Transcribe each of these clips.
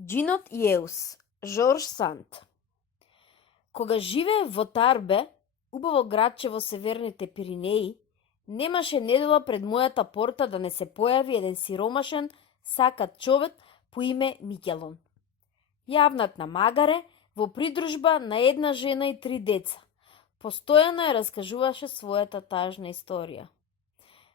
Джинот и Еус, Жорж Санд. Кога живее во Тарбе, убаво градче во северните Пиринеи, немаше недела пред мојата порта да не се појави еден сиромашен, сакат човек по име Микелон. Јавнат на магаре во придружба на една жена и 3 деца. Постојано ја раскажуваше својата тажна историја.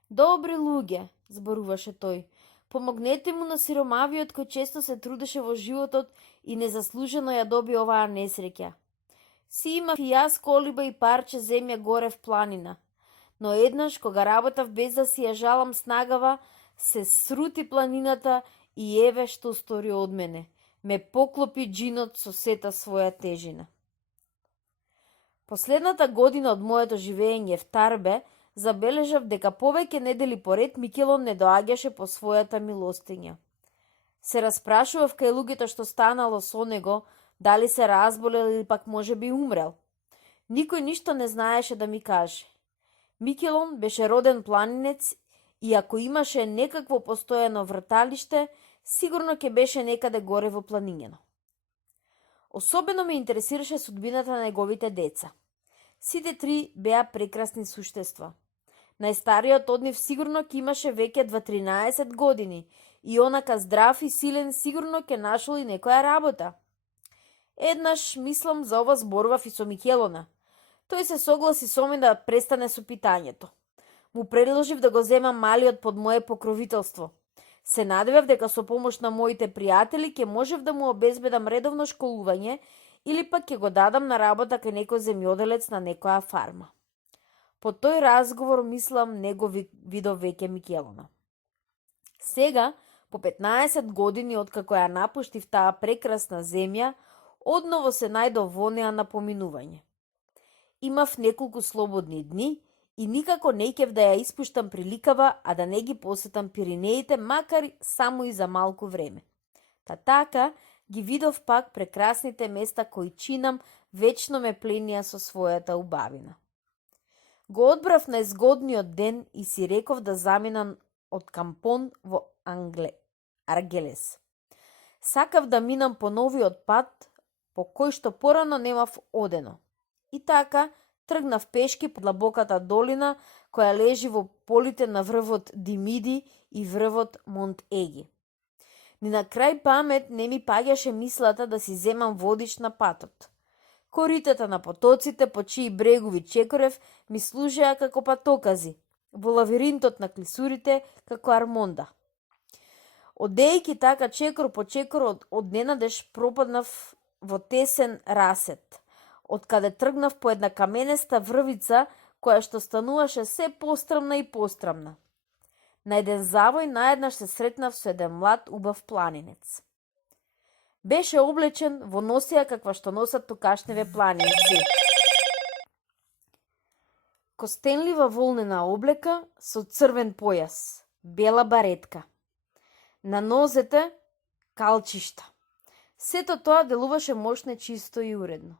Добри луѓе, зборуваше тој, помогнете му на сиромавиот кој често се трудеше во животот и незаслужено ја доби оваа несреќа. Си имав и јас колиба и парче земја горе в планина, но еднаш кога работав без да си ја жалам снагава, се срути планината и еве што стори од мене. Ме поклопи джинот со сета своја тежина. Последната година од моето живење в Тарбе забележав дека повеќе недели поред Микелон не доаѓаше по својата милостиња. Се распрашував кај луѓето што станало со него, дали се разболел или пак може би умрел. Никој ништо не знаеше да ми каже. Микелон беше роден планинец и ако имаше некакво постојано врталиште, сигурно ќе беше некаде горе во планињето. Особено ме интересираше судбината на неговите деца. Сите 3 беа прекрасни суштества. Најстариот од нив сигурно ќе имаше веќе 13 години и онака здрав и силен сигурно ќе нашол и некоја работа. Еднаш мислам за ова зборував и со Микелона. Тој се согласи со мене да престане со питањето. Му предложив да го земам малиот под мое покровителство. Се надевав дека со помош на моите пријатели ќе можев да му обезбедам редовно школување или пак ќе го дадам на работа кај некој земјоделец на некоја фарма. По тој разговор мислам не го видов веќе Микелона. Сега, по 15 години откако ја напуштив таа прекрасна земја, одново се најдов во неа на поминување. Имав неколку слободни дни и никако не ќев да ја испуштам приликава, а да не ги посетам Пиринеите, макар само и за малку време. Така ги видов пак прекрасните места кои чинам вечно ме пленија со својата убавина. Го одбрав најзгодниот ден и си реков да заминам од Кампон во Аргелес. Сакав да минам по новиот пат, по кој што порано немав одено. И така тргнав пешки по длабоката долина која лежи во полите на врвот Димиди и врвот Монт Еги. Ни на крај памет не ми паѓаше мислата да си земам водич на патот. Коритата на потоците по чии брегови чекорев ми служеа како патокази, во лавиринтот на клисурите како армонда. Одејќи така чекор по чекор одненадеж пропаднав во тесен расет, од каде тргнав по една каменеста врвица која што стануваше се пострмна и пострмна. На еден завој наеднаш се сретнав со еден млад убав планинец. Беше облечен во носија каква што носат тукашневе планинци. Костенлива волнена облека со црвен појас, бела баретка. На нозете калчишта. Сето тоа делуваше мощно, чисто и уредно.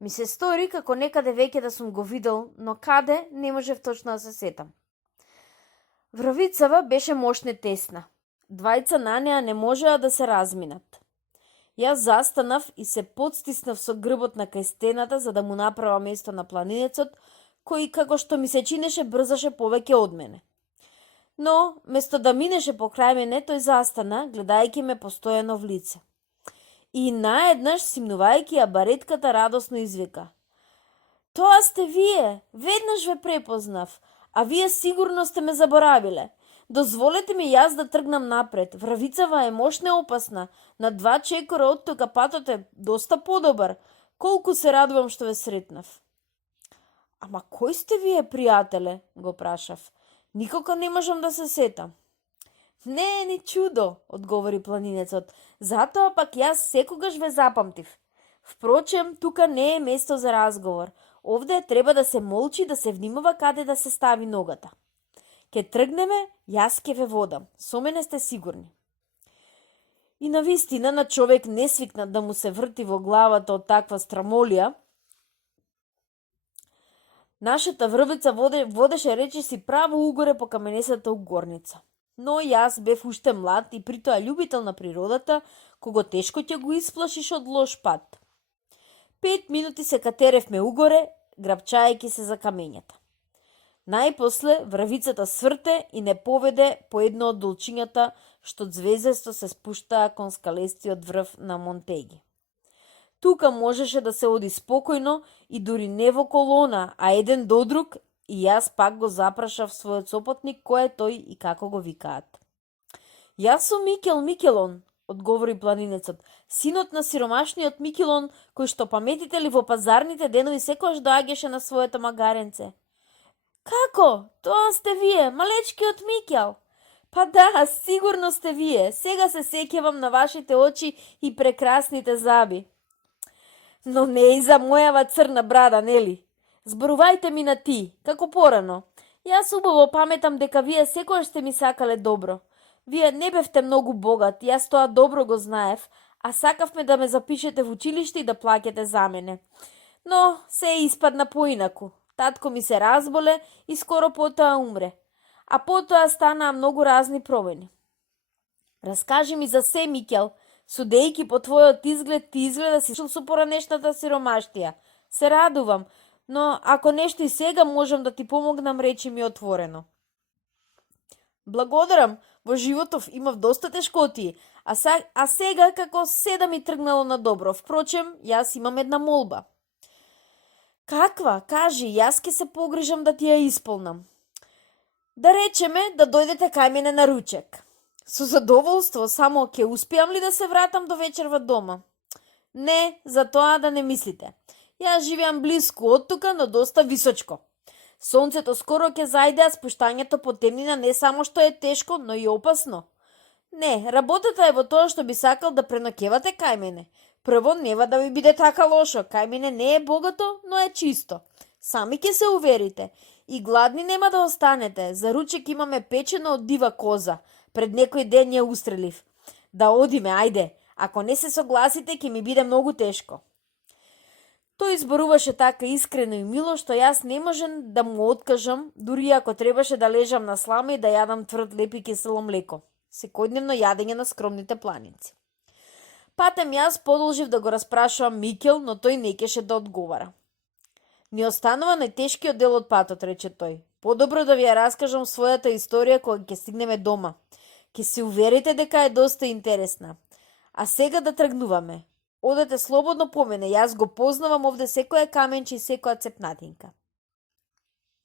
Ми се стори како некаде веќе да сум го видел, но каде не можев точно да се сетам. Врвицава беше мощно тесна. Двајца на неа не можеа да се разминат. Јас застанав и се подстиснав со грбот на кај стената за да му направа место на планинецот, кој, како што ми се чинеше, брзаше повеќе од мене. Но, место да минеше покрај мене, тој застана, гледајќи ме постојано в лице. И наеднаш, симнувајќи ја баретката, радосно извика: "Тоа сте вие, веднаш ве препознав, а вие сигурно сте ме заборавиле. Дозволете ми јас да тргнам напред. Врвицава е мощна и опасна. На 2 чекора од тука патот е доста подобар. Колку се радувам што ве сретнав." "Ама кој сте вие, пријателе?" го прашав. "Никако не можам да се сетам." "Не е ни чудо," одговори планинецот. "Затоа пак јас секогаш ве запамтив. Впрочем, тука не е место за разговор. Овде треба да се молчи, да се внимава каде да се стави ногата. Ке тргнеме, јас ке ве водам. Со мене сте сигурни." И навистина на човек не свикнат да му се врти во главата од таква страмолија, нашата врвица водеше речиси право угоре по каменесата угорница. Но јас бев уште млад и притоа љубител на природата, кого тешко ќе го исплашиш од лош пат. 5 минути се катеревме угоре, грабчајќи се за камењата. Најпосле врвицата сврте и не поведе по едно од долчињата што звездесто се спуштаа кон скалестиот врв на Монтеги. Тука можеше да се оди спокојно и дури не во колона, а еден до друг, и јас пак го запрашав својот сопотник кој е тој и како го викаат. Јас сум Микел Микелон, одговори планинецот, синот на сиромашниот Микелон, кој што паметите ли во пазарните денови секогаш доаѓаше на своето магаренце. Како? Тоа сте вие, малечкиот Микел. Па да, сигурно сте вие. Сега се сеќавам на вашите очи и прекрасните заби. Но не и за мојава црна брада, нели? Зборувајте ми на ти, како порано. Јас убаво паметам дека вие секогаш сте ми сакале добро. Вие не бевте многу богат, јас тоа добро го знаев, а сакавме да ме запишете во училиште и да плаќате за мене. Но се испадна поинаку. Татко ми се разболе и скоро потоа умре. А потоа станаа многу разни промени. Раскажи ми за се, Микел. Судејќи по твојот изглед, ти изгледа си со поранешната сиромаштија. Се радувам, но ако нешто и сега можам да ти помогнам, речи ми отворено. Благодарам, во животов имав доста тешкотии, а сега како се да ми тргнало на добро. Впрочем, јас имам една молба. Каква? Кажи, јас ке се погрижам да ти ја исполнам. Да речеме да дојдете кај мене на ручек. Со задоволство, само ќе успеам ли да се вратам до вечерва дома? Не, за тоа да не мислите. Јас живеам блиску од тука, но доста височко. Сонцето скоро ќе зајде, а спуштањето по темнина не само што е тешко, но и опасно. Не, работата е во тоа што би сакал да преноќевате кај мене. Прво, нема да ви биде така лошо, кај мене не е богато, но е чисто. Сами ќе се уверите. И гладни нема да останете, за ручек имаме печено од дива коза. Пред некој ден ја устрелив. Да одиме, ајде. Ако не се согласите, ќе ми биде многу тешко. Тој изборуваше така искрено и мило, што јас не можам да му откажам, дури ако требаше да лежам на слама и да јадам тврд леп и кисело млеко. Секојдневно јадење на скромните планинци. Патем јас продолжив да го распрашувам Микел, но тој не кеше да одговара. Ни останува најтешкиот дел од патот, рече тој. Подобро да ви ја раскажам својата историја кога ќе стигнеме дома. Ќе се уверите дека е доста интересна. А сега да тргнуваме. Одете слободно по мене, јас го познавам овде секоја каменче и секоја цепнатинка.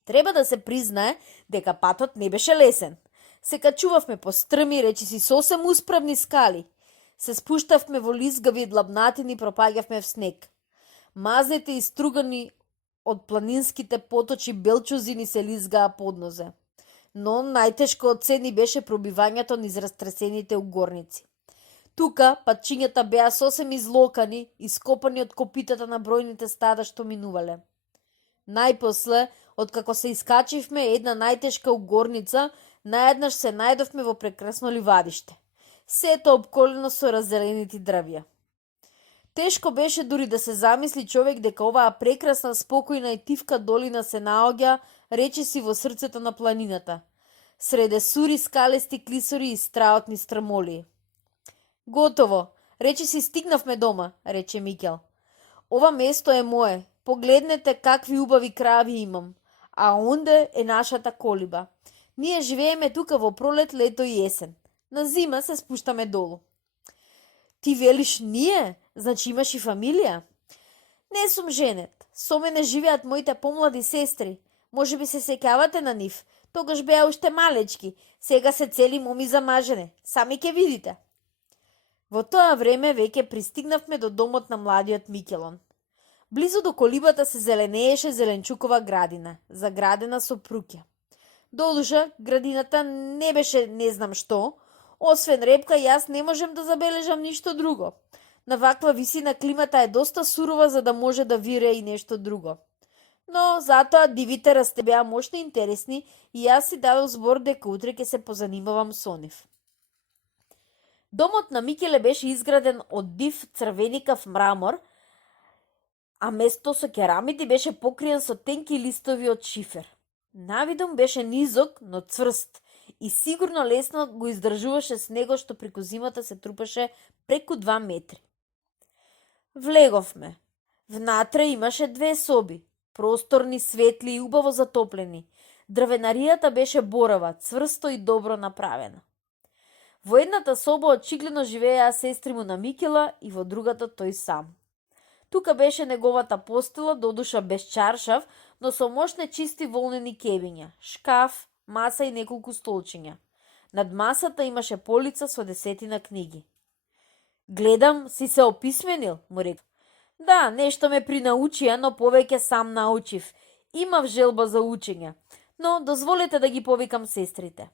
Треба да се признае дека патот не беше лесен. Се качувавме по стрми, речиси сосем усправни скали. Се спуштавме во лизгави длабнатини, пропаѓавме в снег. Мазните и стругани од планинските поточи белчузи ни се лизгаа под нозе. Но најтешко од се ни беше пробивањето низ растресените угорници. Тука патчињата беа сосем излокани, ископани од копитата на бројните стада што минувале. Најпосле, откако се искачивме една најтешка угорница, наеднаш се најдовме во прекрасно ливадиште. Сето обколено со раззеленити дрвја. Тешко беше дури да се замисли човек дека оваа прекрасна, спокојна и тивка долина се наоѓа, речиси во срцето на планината, среде сури скалести клисори и страотни страмолии. Готово, речиси стигнавме дома, рече Микел. Ова место е мое, погледнете какви убави крави имам, а онде е нашата колиба. Ние живееме тука во пролет, лето и есен. На зима се спуштаме долу. Ти велиш ние? Значи имаш и фамилија? Не сум женет. Со мене живеат моите помлади сестри. Може би се сеќавате на нив. Тогаш беа уште малечки. Сега се цели моми за мажене. Сами ќе видите. Во тоа време веќе пристигнавме до домот на младиот Микелон. Близу до колибата се зеленееше зеленчукова градина, заградена со пруќа. Додуша, градината не беше не знам што, освен репка јас не можем да забележам ништо друго. На ваква висина климата е доста сурова за да може да вире и нешто друго. Но затоа дивите расте беа мощно интересни и јас си дадов збор дека утре ќе се позанимавам со нив. Домот на Микеле беше изграден од див црвеникав мрамор, а место со керамити беше покриен со тенки листови од шифер. Навидом беше низок, но цврст и сигурно лесно го издржуваше снего што преку зимата се трупаше преку 2 метри. Влеговме. Внатре имаше 2 соби, просторни, светли и убаво затоплени. Дрвенаријата беше борава, цврсто и добро направена. Во едната соба очигледно живееа сестри му на Микела и во другата тој сам. Тука беше неговата постела, додуша без чаршав, но со мощне чисти волнени кебиња, шкаф, маса и неколку столчиња. Над масата имаше полица со 10 книги. Гледам, си се описменил, му рекол. Да, нешто ме принаучија, но повеќе сам научив. Имав желба за учење, но дозволете да ги повикам сестрите.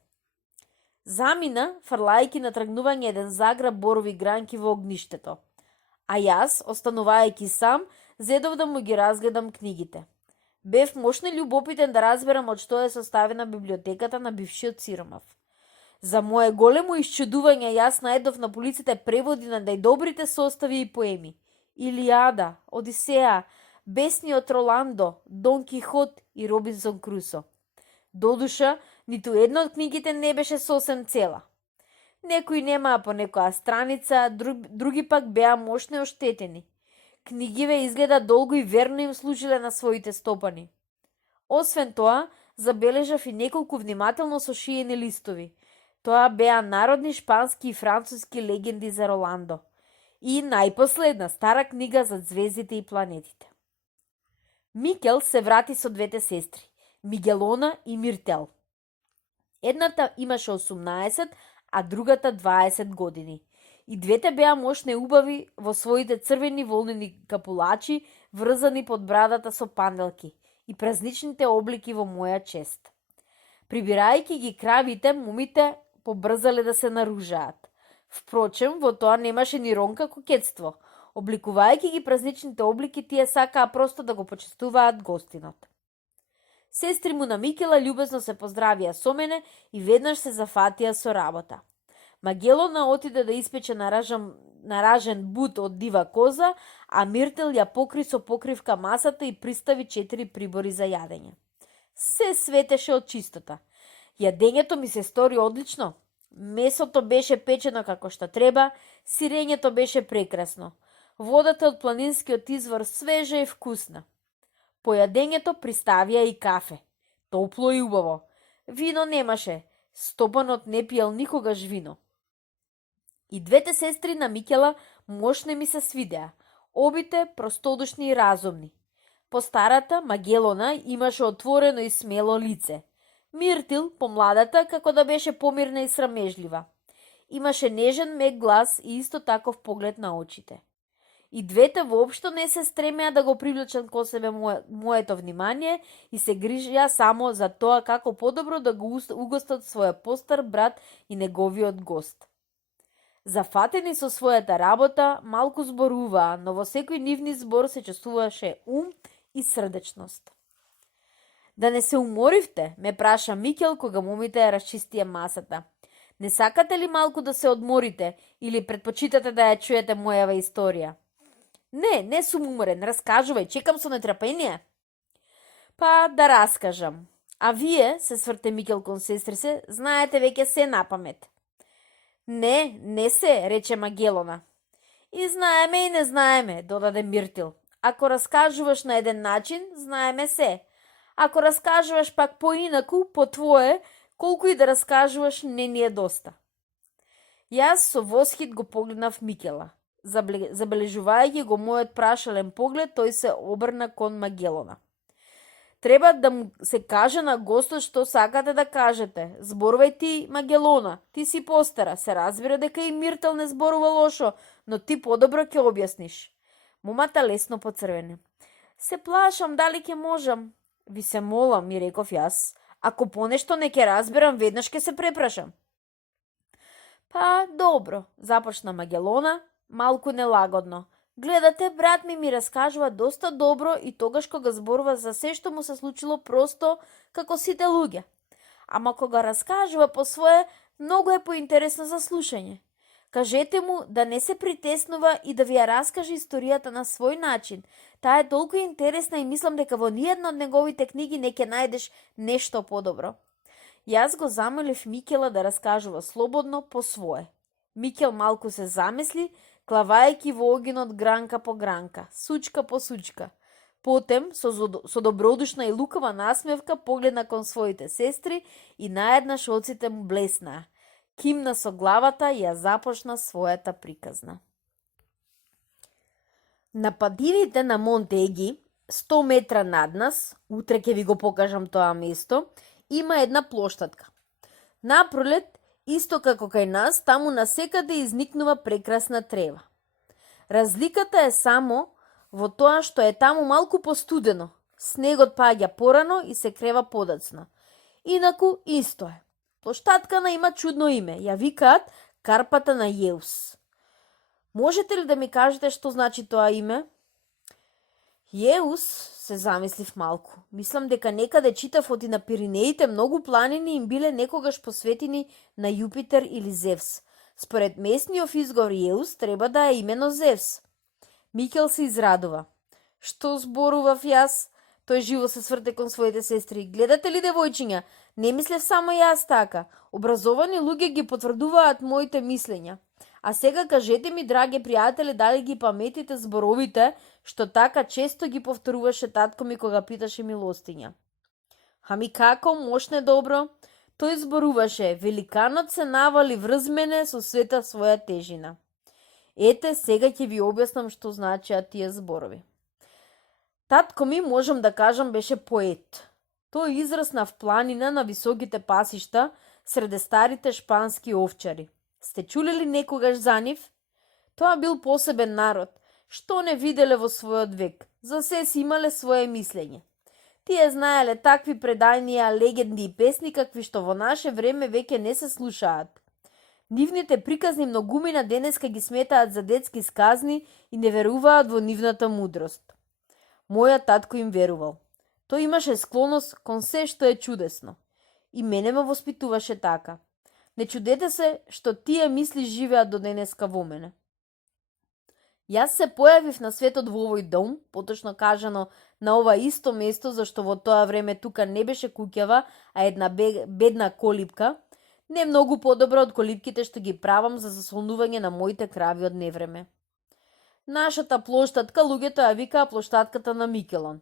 Замина, фрлајки на тргнување еден заграб борови гранки во огништето. А јас, останувајќи сам, зедов да му ги разгледам книгите. Бев мощно љубопитен да разберам од што е составена библиотеката на бившиот сиромав. За мое големо исчудување јас најдов на полиците преводи на најдобрите состави и поеми. Илијада, Одисеја, Бесниот Роландо, Дон Кихот и Робинсон Крусо. Додуша, ниту една од книгите не беше сосем цела. Некои немаа по некоја страница, други пак беа мощно оштетени. Книгиве изгледа долго и верно им служиле на своите стопани. Освен тоа, забележав и неколку внимателно сошиени листови. Тоа беа народни шпански и француски легенди за Роландо. И најпоследна стара книга за звездите и планетите. Микел се врати со 2 сестри, Мигелона и Миртел. Едната имаше 18, а другата 20 години. И двете беа мощно убави во своите црвени волнени капулачи, врзани под брадата со панделки и празничните облики во моја чест. Прибирајќи ги кравите, момите побрзале да се наружаат. Впрочем, во тоа немаше ни ронка кокетство. Обликувајќи ги празничните облики, тие сакаа просто да го почестуваат гостинот. Сестри му на Микела љубезно се поздравија со мене и веднаш се зафатија со работа. Магелона отиде да испече наражен бут од дива коза, а Миртел ја покри со покривка масата и пристави 4 прибори за јадење. Се светеше од чистота. Јадењето ми се стори одлично. Месото беше печено како што треба, сирењето беше прекрасно. Водата од планинскиот извор свежа и вкусна. По јадењето приставија и кафе. Топло и убаво. Вино немаше. Стопанот не пиел никогаш вино. И двете сестри на Микела мощно ми се свидеа. Обите простодушни и разумни. Постарата, Магелона, имаше отворено и смело лице. Миртил, помладата, како да беше помирна и срамежлива. Имаше нежен мек глас и исто таков поглед на очите. И двете воопшто не се стремеа да го привлечат кон себе моето внимание и се грижеа само за тоа како подобро да го угостат својот постар брат и неговиот гост. Зафатени со својата работа, малку зборуваа, но во секој нивни збор се чувствуваше ум и срдечност. Да не се уморивте, ме праша Микел кога момите ја расчистија масата. Не сакате ли малку да се одморите или предпочитате да ја чуете мојава историја? Не сум уморен, раскажувај, чекам со нетрпение. Па да раскажам. А вие, се сврте Микел кон сестри се, знаете веќе се напамет. Не се, рече Магелона. И знаеме и не знаеме, додаде Миртил. Ако раскажуваш на еден начин, знаеме се. Ако раскажуваш пак поинаку, по твое, колку и да раскажуваш, не ни е доста. Јас со восхит го погледнав Микела. Забележувајќи го мојот прашален поглед, тој се обрна кон Магелона. Треба да му се каже на гостот што сакате да кажете. Зборувај ти, Магелона, ти си постара. Се разбира дека и Миртел не зборува лошо, но ти подобро ќе објасниш. Момата лесно поцрвене. Се плашам, дали ќе можам? Ви се молам, ми реков јас. Ако понешто не ќе разберам, веднаш ќе се препрашам. Па, добро, започна Магелона, малку нелагодно. Гледате, брат ми раскажува доста добро и тогаш кога зборува за се што му се случило просто како сите луѓе. Ама кога раскажува по свое, многу е поинтересно за слушање. Кажете му да не се притеснува и да ви ја раскаже историјата на свој начин. Таа е толку интересна и мислам дека во ниедна од неговите книги не ќе најдеш нешто подобро. Јас го замолив Микела да раскажува слободно по свое. Микел малку се замисли, клавајќи во огинот гранка по гранка, сучка по сучка. Потем, со добродушна и лукава насмевка, погледна кон своите сестри и наеднаш очите му блеснаа. Кимна со главата и ја започна својата приказна. На падините на Монте Еги, 100 метра над нас, утре ќе ви го покажам тоа место, има една плоштадка. Напролет, исто како кај нас, таму насекаде изникнува прекрасна трева. Разликата е само во тоа што е таму малку постудено. Снегот паѓа порано и се крева подацна. Инаку исто е. Плоштаткана има чудно име. Ја викаат Карпата на Јеус. Можете ли да ми кажете што значи тоа име? Јеус, се замислив малку. Мислам дека некаде читав оти на Пиринеите многу планини им биле некогаш посветени на Јупитер или Зевс. Според местниот изговор Јеус треба да е имено Зевс. Микел се израдува. Што зборував јас? Тој живо се сврте кон своите сестри. Гледате ли, девојчиња? Не мислев само јас така. Образовани луѓе ги потврдуваат моите мислења. А сега кажете ми, драги пријатели, дали ги паметите зборовите, што така често ги повторуваше татко ми кога питаше милостиња. Ами како, мошне добро? Тој зборуваше, великанот се навали врз мене со света своја тежина. Ете, сега ќе ви објаснам што значат тие зборови. Татко ми, можам да кажам, беше поет. Тој израсна в планина на високите пасишта среде старите шпански овчари. Сте чули ли некогаш за нив? Тоа бил посебен народ, што не виделе во својот век, за се си имале свое мислење. Тие знаеле такви предања, легенди и песни какви што во наше време веќе не се слушаат. Нивните приказни многумина денеска ги сметаат за детски сказни и не веруваат во нивната мудрост. Мојот татко им верувал. Тој имаше склоност кон се што е чудесно. И мене ме воспитуваше така. Не чудете се што тие мисли живеат до денеска во мене. Јас се појавив на светот во овој дом, поточно кажано на ова исто место, зашто во тоа време тука не беше куќава, а една бедна колипка, не многу подобро од колипките што ги правам за заслонување на моите крави од невреме. Нашата плоштадка луѓето ја викаа плоштадката на Микелон,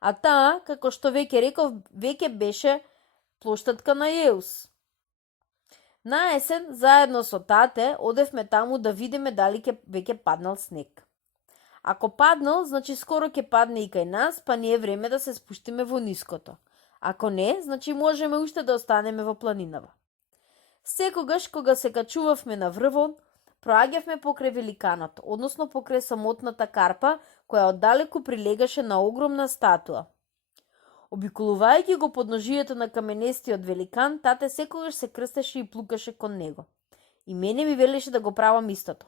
а таа, како што веќе реков, веќе беше плоштадка на Јеус. На есен, заедно со тате, одевме таму да видиме дали ќе веќе паднал снег. Ако паднал, значи скоро ќе падне и кај нас, па не е време да се спуштиме во ниското. Ако не, значи можеме уште да останеме во планинава. Секогаш кога се качувавме на врвот, проаѓавме покрај великанот, односно покрај самотната карпа, која оддалеку прилегаше на огромна статуа. Обиколувајќи го подножието на каменестиот великан, тате секогаш се крстеше и плукаше кон него. И мене ми велеше да го правам истото.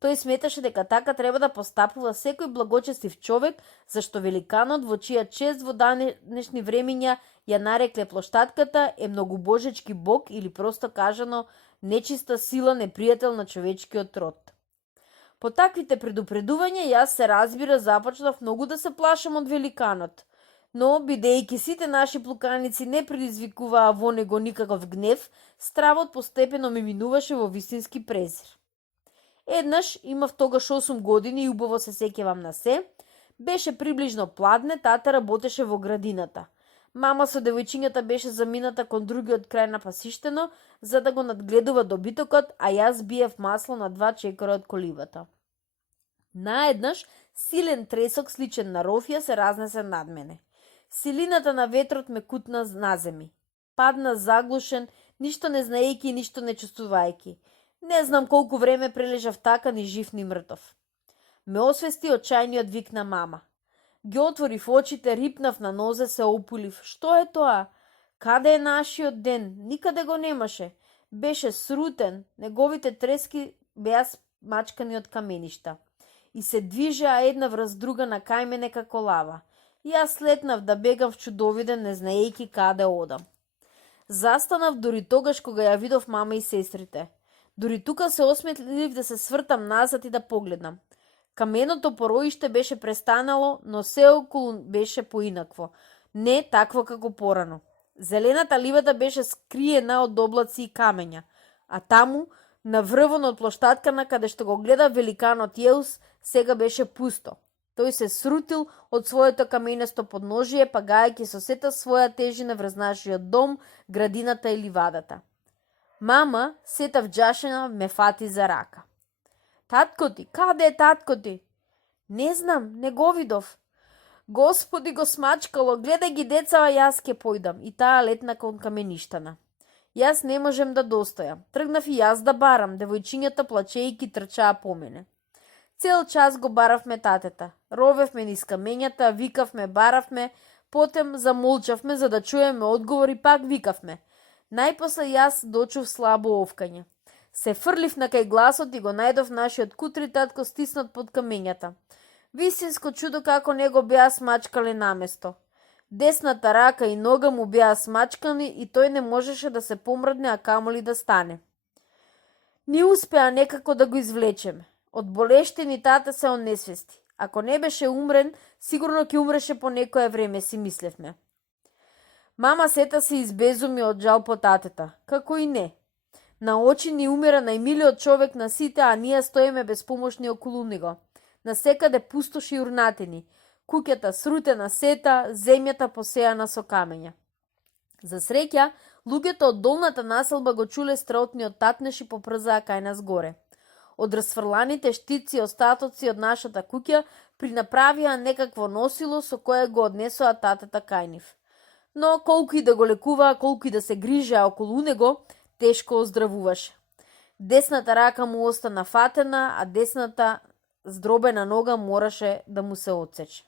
Тој сметаше дека така треба да постапува секој благочестив човек, зашто великанот, во чија чест во данешни времиња ја нарекле плоштадката, е многу божечки бог или просто кажано нечиста сила, непријател на човечкиот род. По таквите предупредувања јас се разбира започнав многу да се плашам од великанот, но бидејќи сите наши плуканици не предизвикуваа во него никаков гнев, стравот постепено ми минуваше во вистински презир. Еднаш, имав тогаш 8 години и убаво се сеќавам на се, беше приближно пладне, тата работеше во градината. Мама со девојчињата беше замината кон другиот крај на пасиштено, за да го надгледува добитокот, а јас биев масло на 2 чекора од коливата. Наеднаш, силен тресок сличен на рофија се разнесе над мене. Силината на ветрот ме кутна наземи. Падна заглушен, ништо не знаејќи и ништо не чувствувајќи. Не знам колку време прележав така ни жив ни мртов. Ме освести очајниот вик на мама. Ги отворив очите, рипнав на нозе, се опулив. Што е тоа? Каде е нашиот ден? Никаде го немаше. Беше срутен, неговите трески беа мачкани од каменишта. И се движеа една врз друга на кај мене како лава. Јас слетнав да бегам в чудовиден, не знаејќи каде одам. Застанав дури тогаш кога ја видов мама и сестрите. Дури тука се осметлив да се свртам назад и да погледнам. Каменото пороиште беше престанало, но се околу беше поинакво. Не такво како порано. Зелената ливада беше скриена од облаци и камења, а таму, на врвон од плоштаткана каде што го гледа великанот Јеус, сега беше пусто. Тој се срутил од своето каменесто подножие, пагајќи со сета своја тежина врз нашиот дом, градината и ливадата. Мама, сета вџашена, ме фати за рака. Татко ти, каде е татко ти? Не знам, не го видов. Господи го смачкало, гледај ги децава, јас ке појдам. И таа летна кон камеништана. Јас не можем да достојам. Тргнав и јас да барам, девојчињата плачејки трчаа по мене. Цел час го баравме татета. Ровевме низ камењата, викавме, баравме, потем замолчавме за да чуеме одговор и пак викавме. Најпосле јас дочув слабо овкање. Се фрлив на кај гласот и го најдов нашиот кутри татко стиснат под камењата. Вистинско чудо како него беа смачкале наместо. Десната рака и нога му беа смачкани и тој не можеше да се помрдне, а камоли да стане. Ни успеа некако да го извлечеме. Од болештини тата се онесвести. Ако не беше умрен, сигурно ќе умреше по некое време, си мислевме. Мама сета се избезуми од жал по татета. Како и не. На очи ни умира најмилиот човек на сите, а ние стоиме безпомошни околу него. Насекаде пустоши и урнатини. Куќата срутена сета, земјата посејана со камења. За среќа, луѓето од долната населба го чуле страотниот татнеш и попрзаа кај нас горе. Од расфрланите штици и остатоци од нашата куќа принаправија некакво носило со кое го однесоа татата кај нив. Но колку и да го лекуваа, колку и да се грижеа околу него, тешко оздравуваше. Десната рака му остана фатена, а десната здробена нога мораше да му се отсече.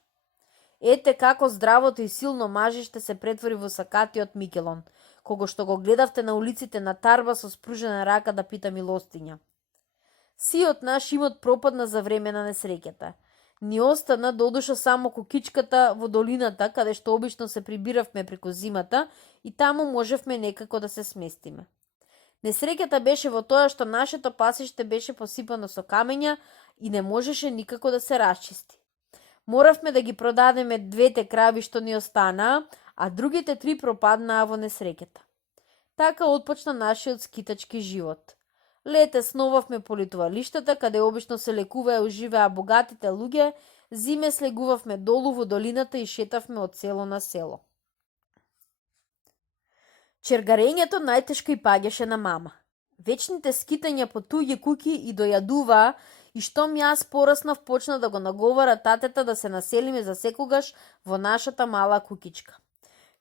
Ете како здравото и силно мажиште се претвори во сакатиот Микелон, кого што го гледавте на улиците на тарба со спружена рака да пита милостиња. Сиот наш имот пропадна за време на несреќата. Ни остана додуша само кукичката во долината, каде што обично се прибиравме преку зимата и таму можевме некако да се сместиме. Несреќата беше во тоа што нашето пасиште беше посипано со камења и не можеше никако да се расчисти. Моравме да ги продадеме двете крави што ни останаа, а другите 3 пропаднаа во несреќата. Така отпочна нашиот скитачки живот. Лете сновавме по летувалиштата, каде обично се лекуваа и уживаа богатите луѓе, зиме слегувавме долу во долината и шетавме од село на село. Чергарењето најтешко и паѓаше на мама. Вечните скитања по туѓи куќи и дојадуваа, и штом јас пораснав, почна да го наговара татета да се населиме за секогаш во нашата мала кукичка.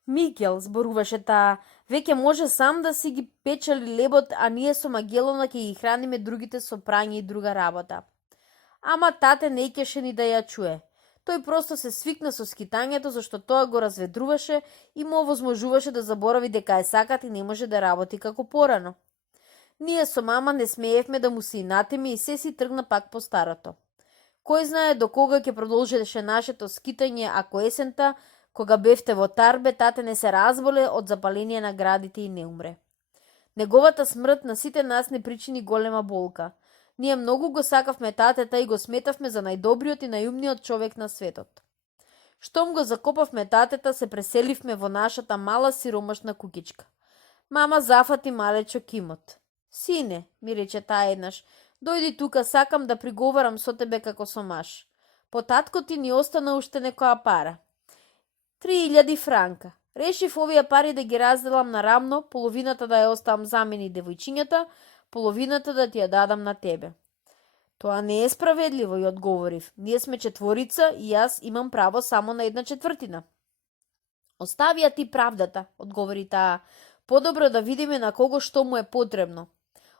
Микел, зборуваше таа, веќе може сам да си ги печали лебот, а ние со Магелона ќе ги храниме другите со прање и друга работа. Ама тате не ќеше ни да ја чуе. Тој просто се свикна со скитањето, зашто тоа го разведруваше и му овозможуваше да заборави дека е сакат и не може да работи како порано. Ние со мама не смеевме да му се инатиме и се си тргна пак по старото. Кој знае до кога ќе продолжеше нашето скитање, ако есента, кога бевте во Тарбе, тате не се разболе од запаление на градите и не умре. Неговата смрт на сите нас не причини голема болка. Ние многу го сакавме татета и го сметавме за најдобриот и најумниот човек на светот. Штом го закопавме татета, се преселивме во нашата мала сиромашна кукичка. Мама зафати малечо кимот. Сине, ми рече таа еднаш, дојди тука, сакам да приговарам со тебе како со маж. По татко ти ни остана уште некоја пара. 3000 франка. Решив овие пари да ги разделам на рамно, половината да ја оставам за мене и девојчињата, половината да ти ја дадам на тебе. Тоа не е справедливо, и одговорив. Ние сме 4 и јас имам право само на 1/4. Остави ја ти правдата, одговори таа. Подобро да видиме на кого што му е потребно.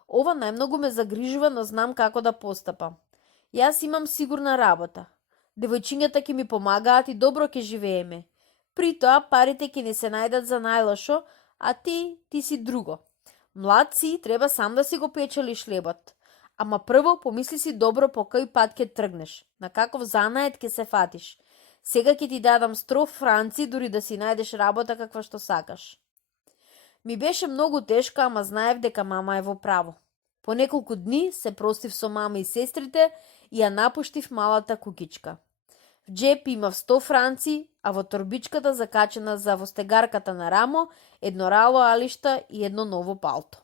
Ова најмногу ме загрижува, но знам како да постапам. Јас имам сигурна работа. Девојчињата ќе ми помагаат и добро ќе живееме. При тоа парите ќе ни се најдат за најлошо, а ти си друго. Млад си, треба сам да си го печелиш лебот. Ама прво помисли си добро по кој пат ќе тргнеш, на каков занает ќе се фатиш. Сега ќе ти дадам 100 франци, дури да си најдеш работа каква што сакаш. Ми беше многу тешко, ама знаев дека мама е во право. По неколку дни се простив со мама и сестрите и ја напуштив малата кукичка. В джеп имав 100 франци, а во торбичката закачена за востегарката на рамо, едно рало алишта и едно ново палто.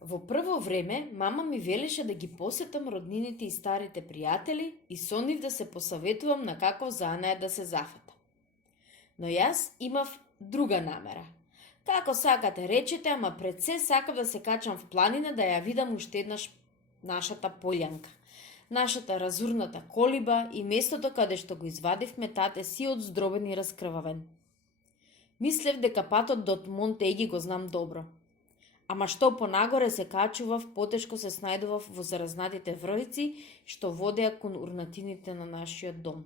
Во прво време, мама ми велеше да ги посетам роднините и старите пријатели и со нив да се посаветувам на каков занае да се зафатам. Но јас имав друга намера. Како сакате речете, ама пред се сакав да се качам в планина да ја видам уште еднаш нашата полјанка, нашата разурната колиба и местото каде што го извадивме тате си од здробен и раскрвавен. Мислев дека патот до Монте Еги го знам добро. Ама што понагоре се качував, потешко се снајдував во заразнатите врвици што водеа кон урнатините на нашиот дом.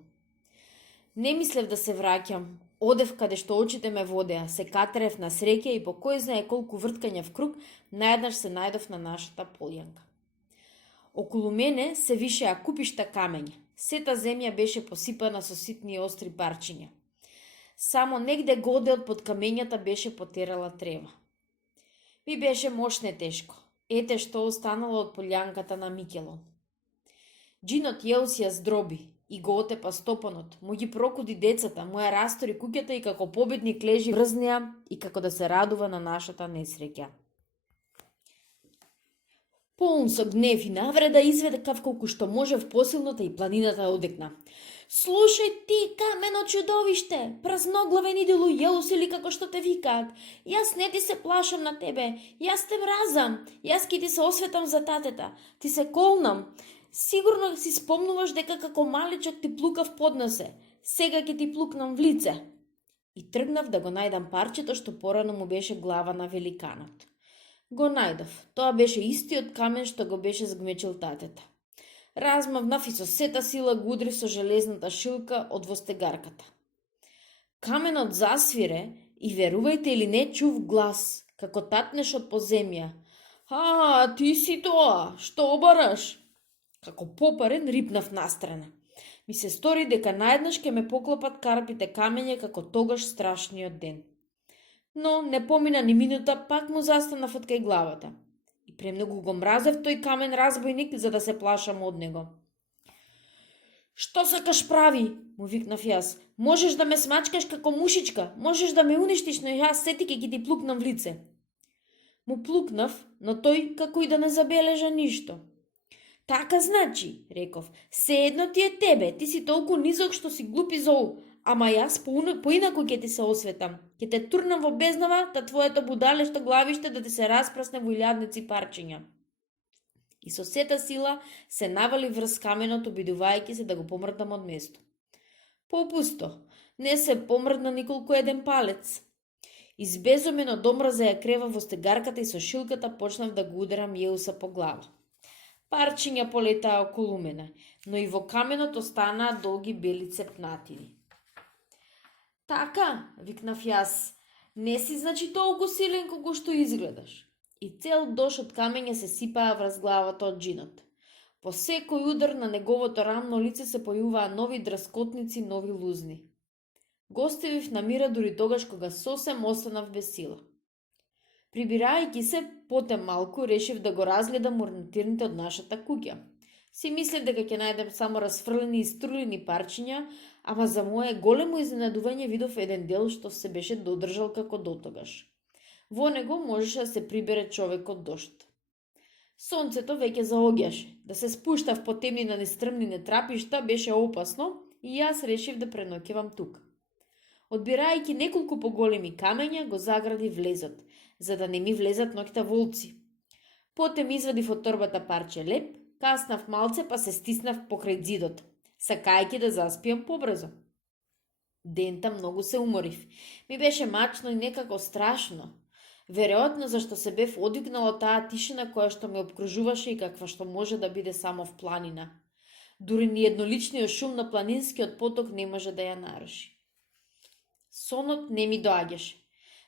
Не мислев да се враќам, одев каде што очите ме водеа, се катерев на среќа и по кој знае колку врткања в круг, наеднаш се најдов на нашата полјанка. Околу мене се вишеа купишта камења, сета земја беше посипана со ситни и остри парчиња. Само негде годе од под камењата беше потерала трева. Ми беше мошне тешко. Ете што останало од полјанката на Микелон. Джинот Јеус ја здроби и го отепа стопанот, му ги прокуди децата, му ја растори куќата и како победник лежи врз неа и како да се радува на нашата несреќа. Полн со гнев и навреда изведкав колку што можев посилната и планината одекна. Слушај ти, камено чудовиште, празноглавен идолу Јеус или како што те викаат. Јас не ти се плашам на тебе, јас те мразам, јас ки ти се осветам за татета, ти се колнам. Сигурно си спомнуваш дека како маличок ти плукав под носе, сега ќе ти плукнам в лице. И тргнав да го најдам парчето што порано му беше глава на великанот. Го најдов, тоа беше истиот камен што го беше згмечил татета. Размавнав и со сета сила го удрив со железната шилка од востегарката. Каменот засвире и верувајте или не чув глас, како татнеш од поземја. А, ти си тоа, што обараш? Како попарен рипнав настрана. Ми се стори дека наеднаш ке ме поклопат карпите камења како тогаш страшниот ден. Но не помина ни минута, пак му застанав од кај главата. И премногу го мразев тој камен разбойник за да се плашам од него. Што сакаш прави? Му викнав јас. Можеш да ме смачкаш како мушичка, можеш да ме уништиш, но јас сети ќе ти плукнам в лице. Му плукнав, но тој како и да не забележа ништо. Така значи, реков, се едно ти е тебе, ти си толку низок што си глуп и зол, ама јас поинаку ќе ти се осветам. Ќе те турнам во безднава, та твоето будалешто главиште да ти се распрасне во илјадници парчиња. И со сета сила се навали врз каменот, обидувајќи се да го помрдам од место. Попусто, не се помрдна николку еден палец. Избезумен од омраза ја крева во стегарката и со шилката почнав да го ударам Јеуса по глава. Парчиња полетаа околу мене, но и во каменот останаа долги бели цепнатини. Така, викнав јас, не си значи толку силен колку што изгледаш. И цел дош од камења се сипаа врз главата од джинот. По секој удар на неговото рамно лице се појуваа нови дрскотници, нови лузни. Го оставив на мира дури тогаш кога сосем останав без сила. Прибирајќи се потем малку, решив да го разгледам орнатирните од нашата куќа. Си мислев дека ќе најдем само расфрлени и струлени парчиња, ама за мое големо изненадување видов еден дел што се беше додржал како дотогаш. Во него можеше да се прибере човек од дожд. Сонцето веќе заоѓаше, да се спуштав по темнина нестрмни нетрапишта беше опасно и јас решив да преноќевам тука. Одбирајќи неколку поголеми камења, го загради влезот, за да не ми влезат ноќта волци. Потем извадив од торбата парче леп, каснав малце па се стиснав покрај зидот, сакајќи да заспиам побрзо. Дента многу се уморив. Ми беше мачно и некако страшно. Веројатно зашто се бев одвикнала таа тишина која што ме обкружуваше и каква што може да биде само в планина. Дури ни едноличниот шум на планинскиот поток не може да ја наруши. Сонот не ми доаѓаше.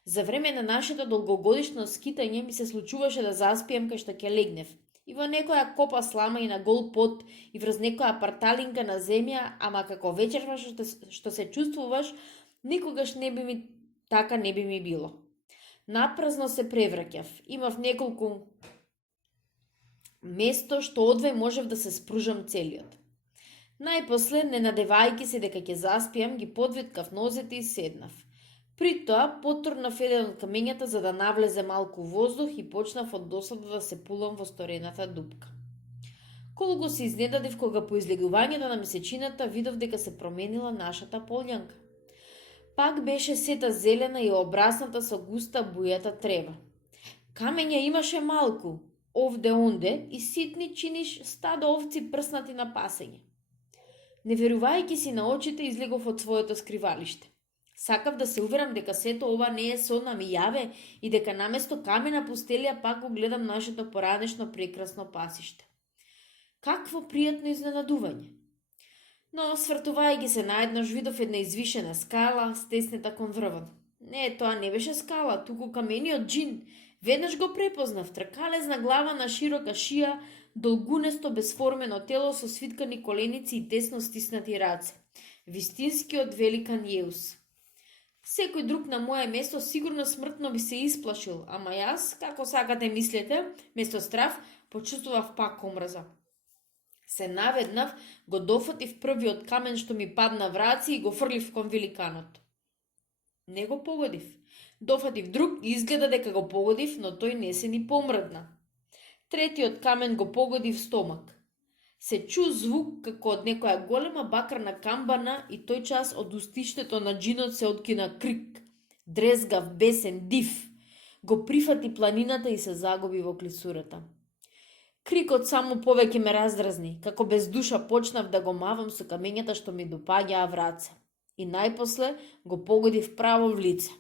За време на нашето долгогодишно скитање ми се случуваше да заспиам кај што ќе легнев, и во некоја копа слама и на гол пот и врз некоја парталинка на земја, ама како вечерва што се чувствуваш, никогаш не би ми било. Напразно се превраќав. Имав неколку место што одве можев да се спружам целиот. Најпосле, не надевајќи се дека ќе заспијам, ги подвиткав нозете и седнав. При тоа потурнав еден од камењата за да навлезе малку воздух и почнав од досада да се пулам во сторената дупка. Колку се изненадив кога по излегувањето на месечината видов дека се променила нашата полјанка. Пак беше сета зелена и обрасната со густа бујата трева. Камења имаше малку, овде-онде и ситни чиниш стадо овци прснати на пасење. Не верувајќи си на очите, излегов од своето скривалиште. Сакав да се уверам дека сето ова не е сон, ами јаве и дека наместо камена пустелија пак го гледам нашето поранешно прекрасно пасиште. Какво пријатно изненадување! Но, свртувајќи се наеднаш, видов една извишена скала, стеснета кон врвот. Не, тоа не беше скала, туку камениот джин. Веднаш го препознав, тркалезна глава на широка шија, долгунесто безформено тело со свиткани коленици и тесно стиснати раце. Вистинскиот великан Јеус. Секој друг на моје место сигурно смртно би се исплашил, ама јас, како сакате мислете, место страв, почувствував пак омраза. Се наведнав, го дофатив првиот камен што ми падна в раце и го фрлив кон великанот. Не го погодив. Дофатив друг и изгледа дека го погодив, но тој не се ни помрдна. Третиот камен го погоди в стомак. Се чу звук како од некоја голема бакарна камбана и тој час од устиштето на джинот се откина крик. Дрезгав, бесен, див. Го прифати планината и се загуби во клисурата. Крикот само повеќе ме раздразни, како без душа почнав да го мавам со камењата што ми допаѓаа в раце. И најпосле го погодив право в лице.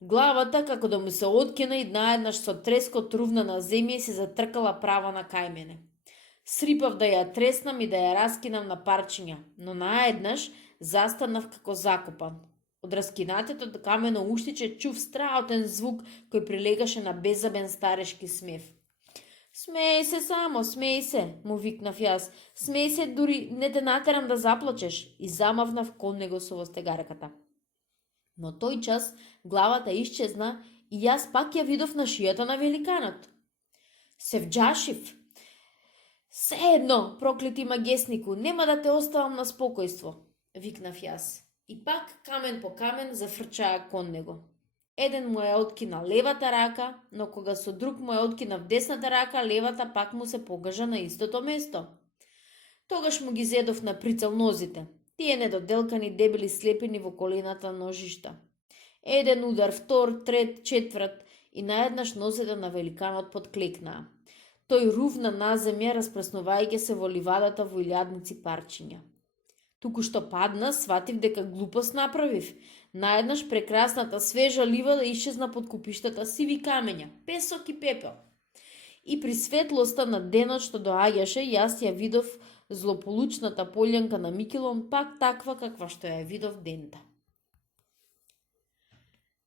Главата, како да му се откина и наеднаш со трескот рувна на земја и се затркала право на кај мене. Срипав да ја треснам и да ја раскинам на парчиња, но наеднаш застанав како закопан. Од раскинатето камено уштиче чув страотен звук кој прилегаше на беззабен старешки смев. Смеј се само, смеј се, му викнав јас. Смеј се, дури не те натерам да заплачеш, и замавнав кон него со востегарката. Но тој час главата исчезна и јас пак ја видов на шијата на великанот. Се вџашив. Се едно, проклети магеснику, нема да те оставам на спокојство, викнав јас. И пак камен по камен зафрчаа кон него. Еден му ја откина левата рака, но кога со друг му ја откина в десната рака, левата пак му се погажа на истото место. Тогаш му ги зедов на прицел нозите, тие недоделкани дебели слепени во колената ножишта. Еден удар, втор, трет, четврт и наеднаш нозете на великанот подклекнаа. Тој рувна на земја, распреснувајќи се во ливадата во илјадници парчиња. Туку што падна, сватив дека глупост направив. Наеднаш прекрасната свежа ливада исчезна под купиштата сиви камења, песок и пепел. И при светлоста на денот што доаѓаше, јас ја видов злополучната полјанка на Микелон, пак таква каква што ја видов дента.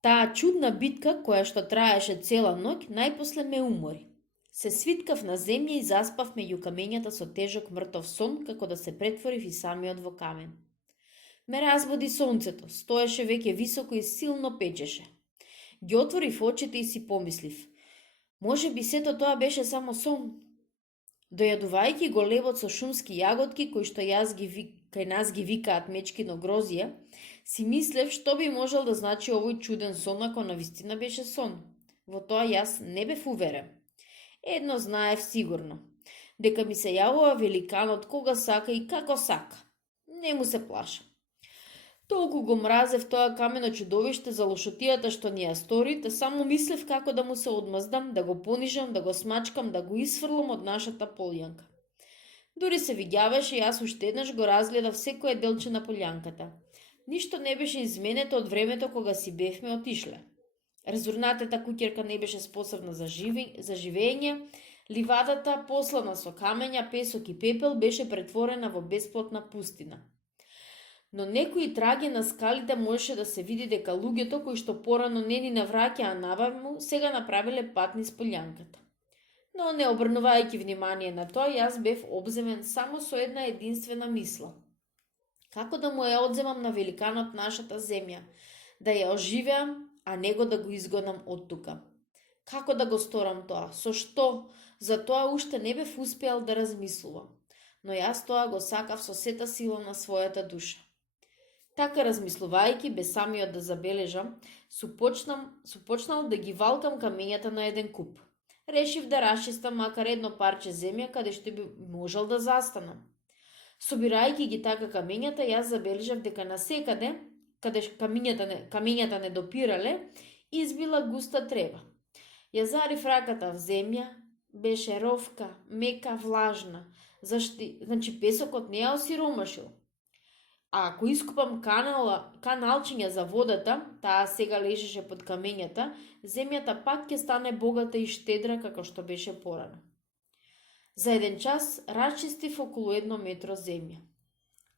Таа чудна битка, која што траеше цела ноќ, најпосле ме умори. Се свиткав на земја и заспав меѓу камењата со тежок мртов сон, како да се претворив и самиот во камен. Ме разбуди сонцето, стоеше веќе високо и силно печеше. Ги отворив очите и си помислив. Може би сето тоа беше само сон. Дојадувајќи го левот со шумски јаготки, кои што кај нас ги викаат мечкино грозија, си мислев што би можел да значи овој чуден сон ако навистина беше сон. Во тоа јас не бев уверен. Едно знаев сигурно, дека ми се јавува великанот кога сака и како сака. Не му се плаша. Толку го мразев тоа камено чудовиште за лошотијата што ни ја стори, да само мислев како да му се одмаздам, да го понижам, да го смачкам, да го исфрлам од нашата полјанка. Дури се видјаваше и јас уште еднаш го разгледав секој делче на полјанката. Ништо не беше изменето од времето кога си бевме отишле. Резурнатата куќерка не беше способна за живење, ливадата, послана со камења, песок и пепел, беше претворена во бесплотна пустина. Но некои траги на скалите можеше да се види дека луѓето кои што порано не ни навраќаа наваму, сега направиле пат низ полјанката. Но не обрнувајќи внимание на тоа, јас бев обземен само со една единствена мисла. Како да му ја одземам на великанот нашата земја, да ја оживеам, а него да го изгонам од тука. Како да го сторам тоа? Со што? За тоа уште не бев успеал да размислувам. но јас тоа го сакав со сета сила на својата душа. Така размислувајќи, без самиот да забележам, супочнал да ги валкам камењата на еден куп. Решив да расчистам макар едно парче земја каде што би можел да застанам. Собирајќи ги така камењата, јас забележав дека насекаде, каде камењата не допирале, избила густа трева. Ја зарив раката в земја, беше ровка, мека, влажна, значи песокот не ја осиромашил. А ако искупам каналчиња за водата, таа сега лежеше под камењата, земјата пак ќе стане богата и штедра како што беше порано. За еден час расчистив околу 1 метро земја.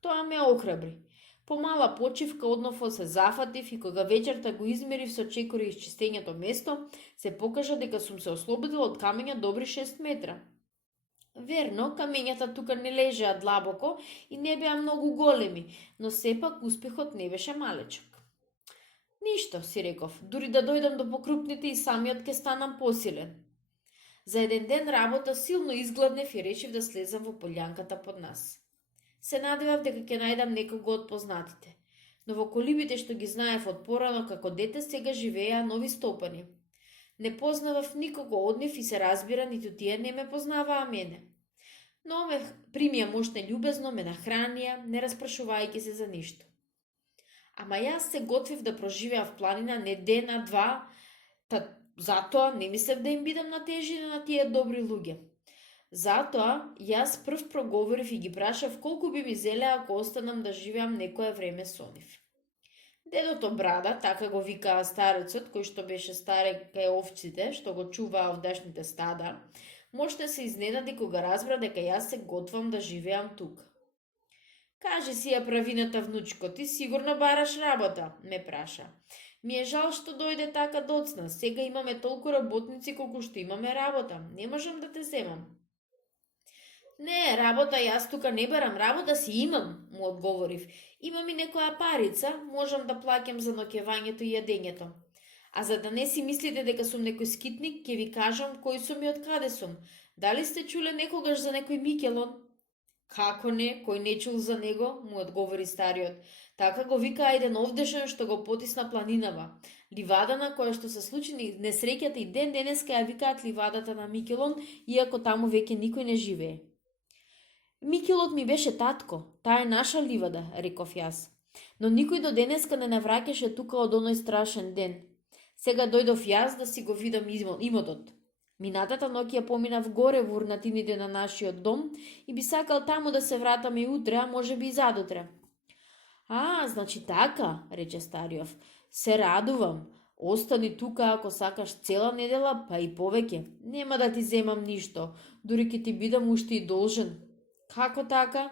Тоа ме охрабри. Помала почивка однофо се зафатив и кога вечерта го измерив со чекори изчистењето место, се покажа дека сум се ослободила од камења добри 6 метра. Верно, камењата тука не лежеа длабоко и не беа многу големи, но сепак успехот не беше малечок. Ништо, си реков, дури да дојдам до покрупните и самиот ке станам посилен. За еден ден работа силно изгладнев и решив да слезам во полјанката под нас. Се надевав дека ќе најдам некого од познатите, но во колибите што ги знаев од порано како дете сега живееа нови стопани. Не познавав никого од нив и се разбира ниту тие не ме познаваа мене. Но ме примија мошне љубезно, ме нахранија, не распрашувајќи се за ништо. Ама јас се готвив да проживеа в планина не ден, а два, затоа не мислев да им бидам на тежина на тие добри луѓе. Затоа јас прв проговорив и ги прашав колку би ми зеле ако останам да живеам некое време со нив. Дедото Брада, така го викаа старецот, кој што беше старек кај овците, што го чуваа овдашните стада, моште се изненади кога разбра дека јас се готвам да живеам тука. Кажи си ја правината, внучко, ти сигурно бараш работа, ме праша. Ми е жал што дојде така доцна, сега имаме толку работници колку што имаме работа, не можам да те земам. Не, работа јас тука не барам, работа си имам, му одговорив. Имам и некоја парица, можам да плаќам за ноќевањето и јадењето. А за да не си мислите дека сум некој скитник, ќе ви кажам кој сум и од каде сум. Дали сте чуле некогаш за некој Микелон? Како не, кој не чул за него, му одговори стариот. Така го вика еден овдешен што го потисна планинава. Ливада на која што се случи несреќата и ден денеска ја викаат ливадата на Микелон, иако таму веќе никој не живее. Микелот ми беше татко, таа е наша ливада, реков јас. Но никој до денеска не навраќаше тука од оној страшен ден. Сега дојдов јас да си го видам имотот. Минатата ноќ ја поминав горе во урнатините на нашиот дом и би сакал таму да се вратам и утре, а може би и задутре. А, значи така, рече стариот. Се радувам. Остани тука ако сакаш цела недела, па и повеќе. Нема да ти земам ништо, дури ќе ти бидам уште и должен. Како така?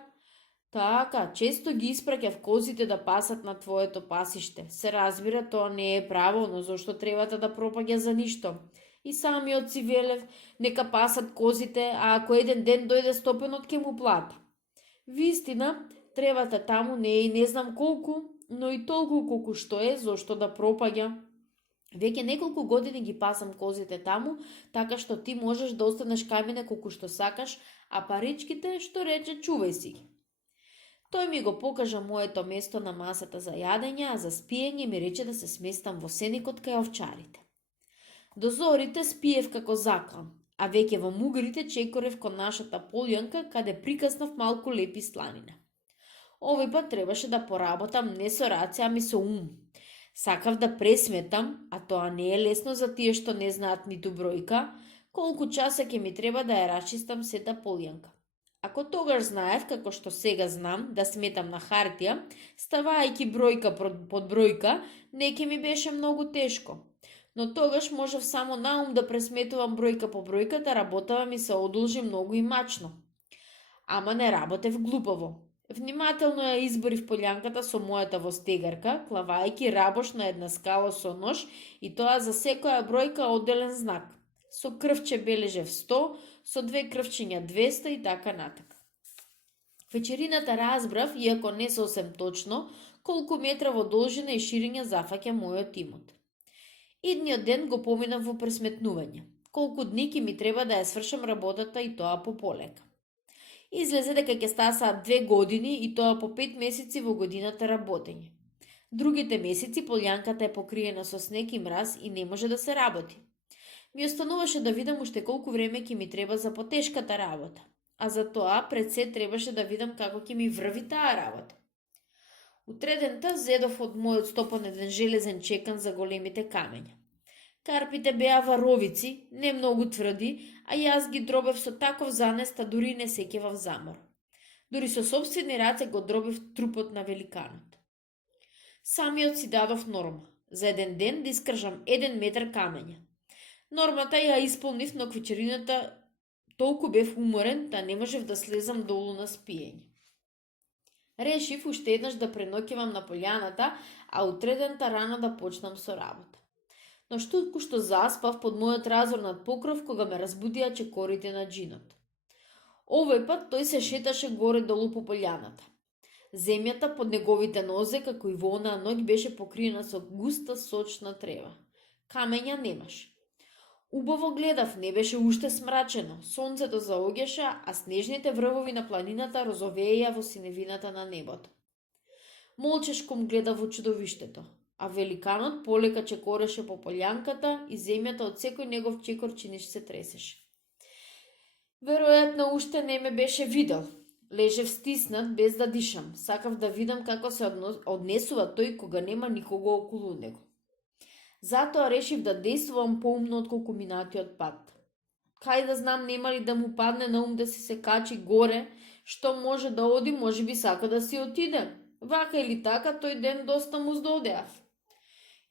Така, често ги испраќав козите да пасат на твоето пасиште. Се разбира, тоа не е право, но зошто требата да пропаѓа за ништо? И самиот си велев, нека пасат козите, а ако еден ден дојде стопенот, ке му плата. Вистина, требата таму не е и не знам колку, но и толку колку што е, зошто да пропаѓа. Веќе неколку години ги пасам козите таму, така што ти можеш да останеш кај мене колку што сакаш, а паричките, што рече, чувај си ги. Тој ми го покажа моето место на масата за јадење, а за спиење ми рече да се сместам во сеникот кај овчарите. До зорите спиев како заклан, а веќе во мугрите чекорев кон нашата полјанка, каде прикаснав малку лепи сланина. Овој пат требаше да поработам не со раце, ами со ум. Сакав да пресметам, а тоа не е лесно за тие што не знаат ниту бројка, колку часа ќе ми треба да ја расчистам сета полјанка. Ако тогаш знаев, како што сега знам, да сметам на хартија, ставајќи бројка под бројка, не ќе ми беше многу тешко. Но тогаш можев само наум да пресметувам бројка по бројка, да работава ми се одолжи многу и мачно. Ама не работев глупаво. Внимателно ја изборив полјанката со мојата востегарка, клавајќи рабош на една скала со нож и тоа за секоја бројка одделен знак. Со крвче бележев 100, со две крвчиња 200 и така натака. Вечерината разбрав, иако не сосем точно, колку метра во должина и шириња зафаќа мојот имот. Идниот ден го поминав во пресметнување. Колку дни ќе ми треба да ја свршам работата и тоа по полека. Излезе дека ќе стасаат 2 години и тоа по 5 месеци во годината работење. Другите месеци полјанката е покриена со снег и мраз и не може да се работи. Ми остануваше да видам уште колку време ќе ми треба за потешката работа, а за тоа пред се требаше да видам како ќе ми врви таа работа. Утредента зедов од мојот стопан еден железен чекан за големите камења. Карпите беа варовици, не многу тврди, а јас ги дробев со таков занес, та дури не сеќевав замор. Дури со собствени раце го дробев трупот на великанот. Самиот си дадов норма, за еден ден да искржам 1 метар камења. Нормата ја исполнив, но вечерината толку бев уморен, да не можев да слезам долу на спиење. Решив уште еднаш да преноќевам на полјаната, а утредента рано да почнам со работа. Но што заспав под мојот разорнат покров кога ме разбудија чекорите на джинот. Овој пат тој се шеташе горе-долу по полјаната. Земјата под неговите нозе, како и во онаа ноќ, беше покриена со густа сочна трева. Камења немаш. Убаво гледав, не беше уште смрачено, сонцето заоѓаше, а снежните врвови на планината розовееја во синевината на небото. Молчешком гледа во чудовиштето, а великанот полека чекореше по полјанката и земјата од секој негов чекор чиниш се тресеше. Веројатно уште не ме беше видел. Лежев стиснат без да дишам, сакав да видам како се однесува тој кога нема никого околу него. Затоа решив да действувам поумно отколку минатиот пат. Кај да знам, нема ли да му падне на ум да се качи горе, што може да оди, може би сака да си отиде. Вака или така, тој ден доста му здодеав.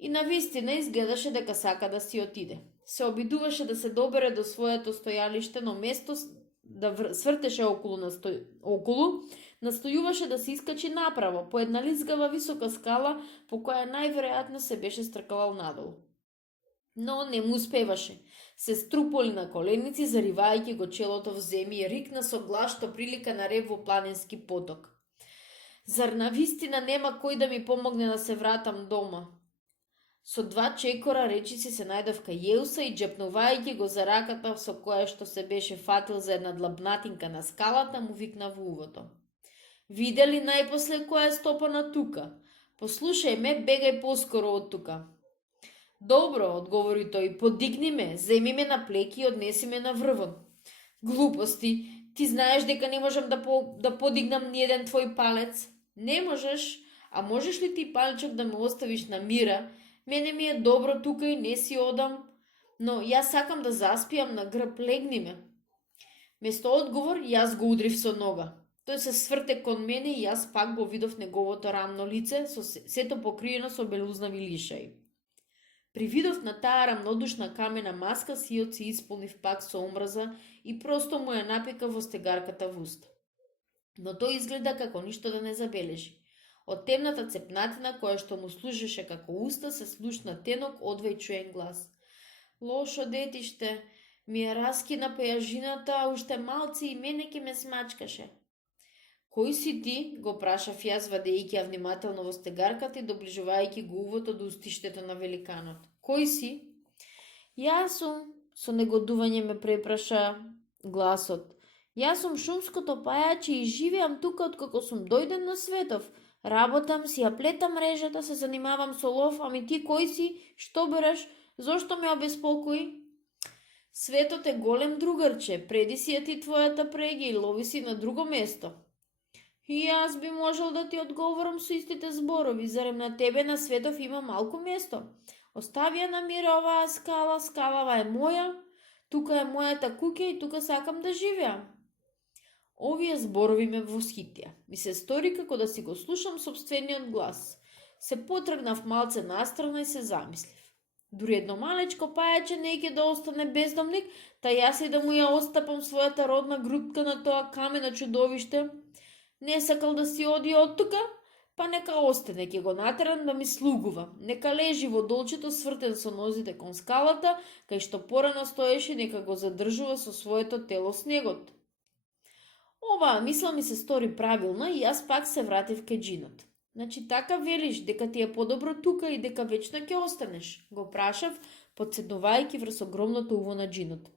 И навистина изгледаше дека сака да си отиде. Се обидуваше да се добере до своето стојалиште, но место да свртеше околу, настојуваше да се искачи направо, по една лизгава висока скала, по која најверојатно се беше стркалал надолу. Но не му успеваше. Се струполи на коленици, заривајќи го челото в земја и рикна со глас што прилика на рев во планински поток. Зар навистина нема кој да ми помогне да се вратам дома? Со 2 чекора речиси се најдов кај Јеуса и джепнувајќи го за раката со која што се беше фатил за една длабнатинка на скалата, му викна во увото. Виде ли најпосле која е стопана тука? Послушај ме, бегај поскоро од тука. Добро, одговори тој, подигни ме, земи ме на плеки и однеси ме на врвон. Глупости, ти знаеш дека не можам да подигнам ни еден твој палец. Не можеш, а можеш ли ти палчок да ме оставиш на мира? Мене ми е добро тука и не си одам, но јас сакам да заспијам на грб, легни ме. Место одговор, јас го удрив со нога. Тој се сврте кон мене и јас пак го видов неговото рамно лице, со сето покриено со белузнави лишаи. При видов на таа рамнодушна камена маска, сиот се исполнив пак со омраза и просто му ја напека во стегарката в уста. Но тој изгледа како ништо да не забележи. Од темната цепнатина која што му служеше како уста се слушна тенок одвај чуен глас. Лошо детиште, ми ја раскина пејажината, а уште малци и мене ке ме смачкаше. Кој си ти? Го прашав јас, вадејќи ја внимателно во стегарката и доближувајќи го увото до устиштето на великанот. Кој си? Јас сум, со негодување ме препраша гласот. Јас сум шумското пајаче и живеам тука откако сум дојден на светов. Работам си, ја плетам мрежата, се занимавам со лов, ами ти кој си? Што береш? Зошто ме обеспокои? Светот е голем, другарче, преди си ја ти твојата преги и лови си на друго место. И јас би можел да ти одговорам со истите зборови, зарем на тебе на светов има малку место. Остави ја на мира оваа скала, скалава е моја, тука е мојата куќа и тука сакам да живеам. Овие зборови ме восхитија. Ми се стори како да си го слушам собствениот глас. Се потргнав малце настрана и се замислив. Дури едно малечко пајаче не ќе да остане бездомник, та јас и да му ја отстапам својата родна грудка на тоа камено чудовиште. Не сакал да си оди од тука, па нека остане, ќе го натерам да ми слугува. Нека лежи во долчето свртен со нозите кон скалата, кај што порано стоеше, нека го задржува со своето тело снегот. Оваа мисла ми се стори правилна и јас пак се вратив кај джинот. Значи така велиш дека ти е подобро тука и дека вечно ќе останеш? Го прашав, подседнувајќи врз огромното уво на джинот.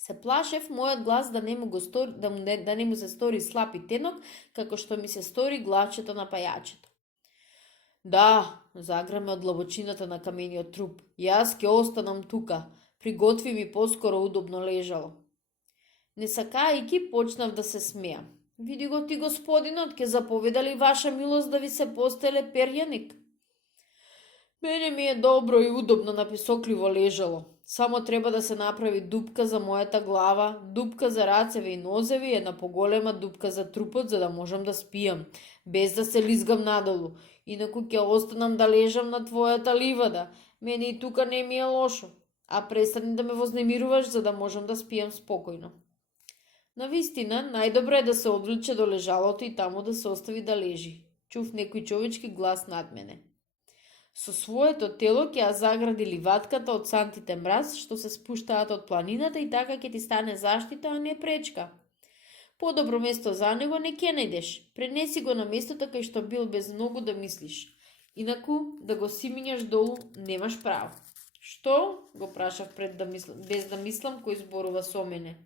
Се плашев мојот глас да не му го стори, да не му се стори слаб и тенок, како што ми се стори главчето на пајачето. Да, заграме од длабочината на камениот труп. Јас ќе останам тука. Приготви ми поскоро удобно лежало. Не сакајќи, почнав да се смеам. Види го ти господинот, ќе заповеда ли ваша милост да ви се постеле перјаник? Мене ми е добро и удобно на песокливо лежало. Само треба да се направи дупка за мојата глава, дупка за рацеве и нозеви и една поголема дупка за трупот, за да можам да спијам, без да се лизгам надолу. Инаку ќе останам да лежам на твојата ливада. Мене и тука не ми е лошо. А престани да ме вознемируваш, за да можам да спијам спокојно. Навистина, најдобро е да се одвлече до лежалото и таму да се остави да лежи. Чув некој човечки глас над мене. Со своето тело ќе ја загради ливатката од сантите мраз, што се спуштаат од планината и така ќе ти стане заштита, а не пречка. Подобро место за него не ќе најдеш. Пренеси го на местото кај што бил без многу да мислиш. Инаку, да го симињаш долу, немаш право. Што? Го прашав без да мислам кој зборува со мене.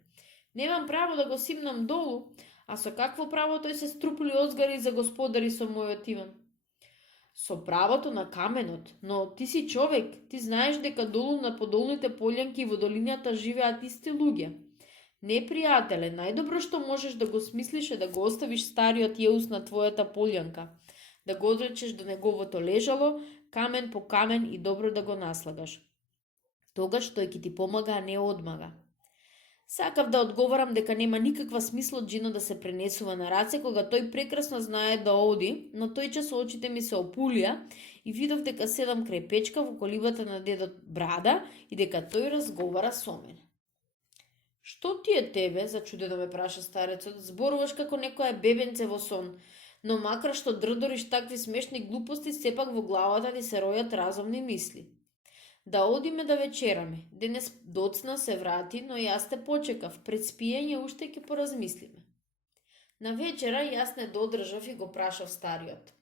Немам право да го симнам долу, а со какво право тој се струпли озгари за господари со мојот Иван? Со правото на каменот, но ти си човек, ти знаеш дека долу на подолните полјанки во долината живеат исти луѓе. Не, пријателе, најдобро што можеш да го смислиш е да го оставиш стариот Јеус на твојата полјанка, да го одречеш до неговото лежало, камен по камен и добро да го наслагаш. Тогаш тој ќе ти помага, а не одмага. Сакав да одговорам дека нема никаква смисла од Джино да се пренесува на раце, кога тој прекрасно знае да оди, но тој час очите ми се опулија и видов дека седам крај печка во колибата на дедот Брада и дека тој разговара со мене. Што ти е тебе, зачудено ме праша старецот, зборуваш како некоја бебенце во сон, но макар што дрдориш такви смешни глупости, сепак во главата ти се ројат разумни мисли. Да одиме да вечераме. Денес доцна се врати, но јас те почекав. Пред спиење уште ќе поразмислиме. На вечера јас не додржав и го прашав стариот.